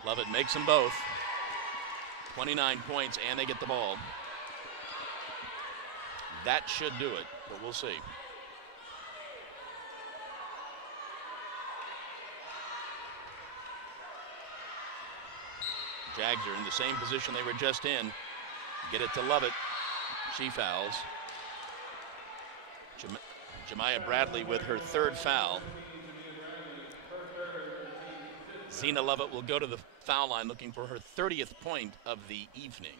Lovett makes them both. 29 points, and they get the ball. That should do it, but we'll see. Jags are in the same position they were just in. Get it to Lovett. She fouls. Jemiah Bradley with her third foul. Zena Lovett will go to the foul line looking for her 30th point of the evening.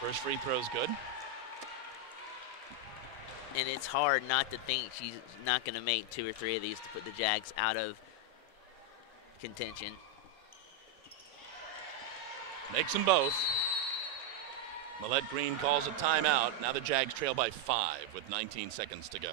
First free throw's good. And it's hard not to think she's not going to make 2 or 3 of these to put the Jags out of contention. Makes them both. Millette Green calls a timeout. Now the Jags trail by 5 with 19 seconds to go.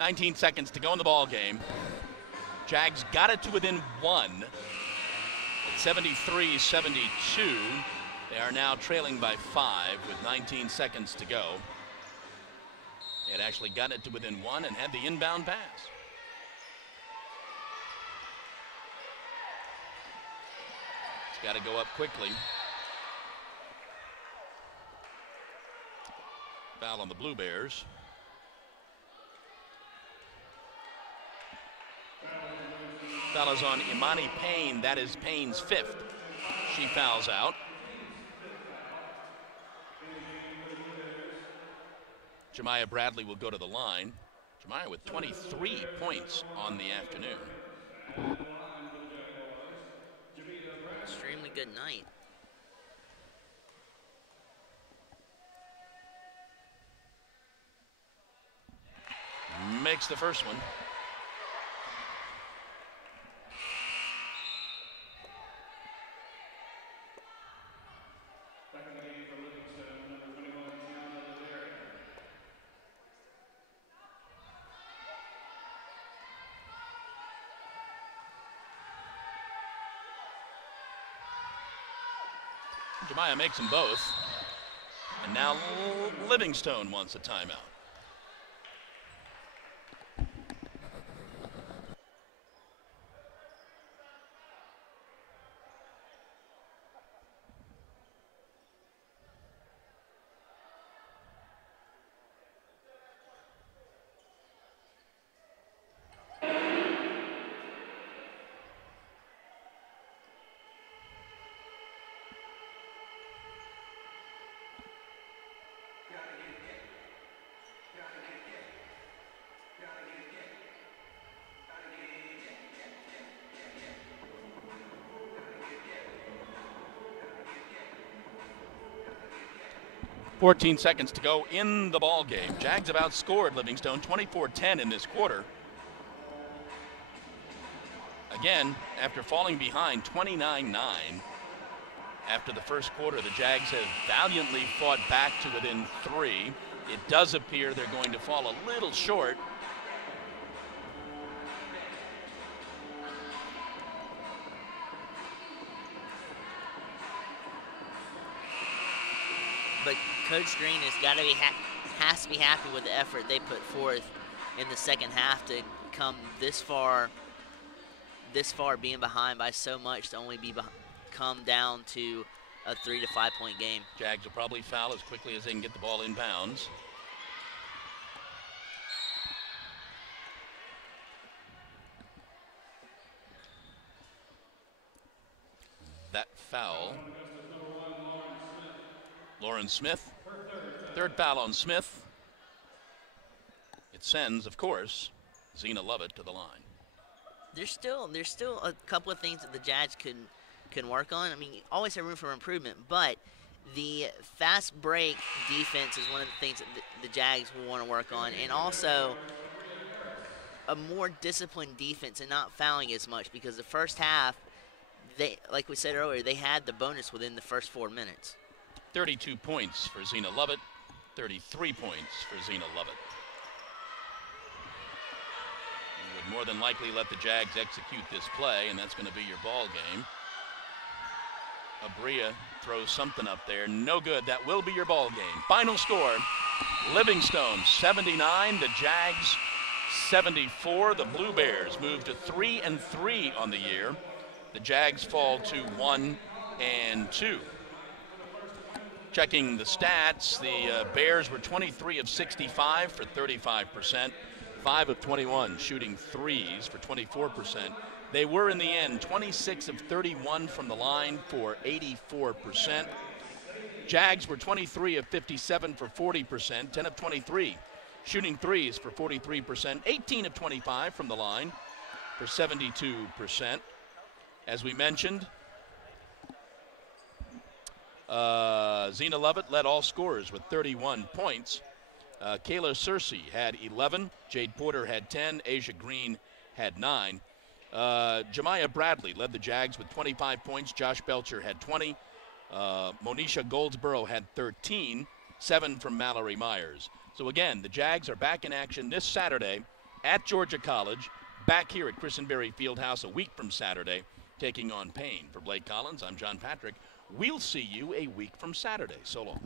.19 seconds to go in the ball game. Jags got it to within 1 at 73-72. They are now trailing by 5 with 19 seconds to go. They had actually gotten it to within 1 and had the inbound pass. It's got to go up quickly. Foul on the Blue Bears. Foul is on Imani Payne. That is Payne's 5th. She fouls out. Jemiah Bradley will go to the line. Jemiah with 23 points on the afternoon. Extremely good night. Makes the first one. Jemiah makes them both. And now Livingstone wants a timeout. .14 seconds to go in the ball game. Jags have outscored Livingstone 24-10 in this quarter. Again, after falling behind 29-9 after the first quarter, the Jags have valiantly fought back to within 3. It does appear they're going to fall a little short. But Coach Green has to be happy with the effort they put forth in the second half to come this far being behind by so much to only come down to a 3 to 5 point game. Jags will probably foul as quickly as they can get the ball in bounds. That foul. Lauren Smith, third foul on Smith. It sends, of course, Zena Lovett to the line. There's still a couple of things that the Jags can work on. I mean, you always have room for improvement, but the fast break defense is one of the things that the Jags will want to work on, and also a more disciplined defense and not fouling as much, because the first half, they, like we said earlier, they had the bonus within the first 4 minutes. 32 points for Zena Lovett, 33 points for Zena Lovett. You would more than likely let the Jags execute this play, and that's going to be your ball game. Abria throws something up there. No good. That will be your ball game. Final score, Livingstone 79, the Jags 74. The Blue Bears move to 3-3 on the year. The Jags fall to 1-2. Checking the stats, the Bears were 23 of 65 for 35%, 5 of 21 shooting threes for 24%. They were in the end 26 of 31 from the line for 84%. Jags were 23 of 57 for 40%, 10 of 23 shooting threes for 43%, 18 of 25 from the line for 72%. As we mentioned, Zena Lovett led all scorers with 31 points. Kayla Searcy had 11. Jade Porter had 10. Asia Green had 9. Jemiah Bradley led the Jags with 25 points. Josh Belcher had 20. Monisha Goldsboro had 13. 7 from Mallory Myers. So again, the Jags are back in action this Saturday at Georgia College, back here at Christenberry Fieldhouse a week from Saturday, taking on Payne. For Blake Collins, I'm John Patrick. We'll see you a week from Saturday. So long.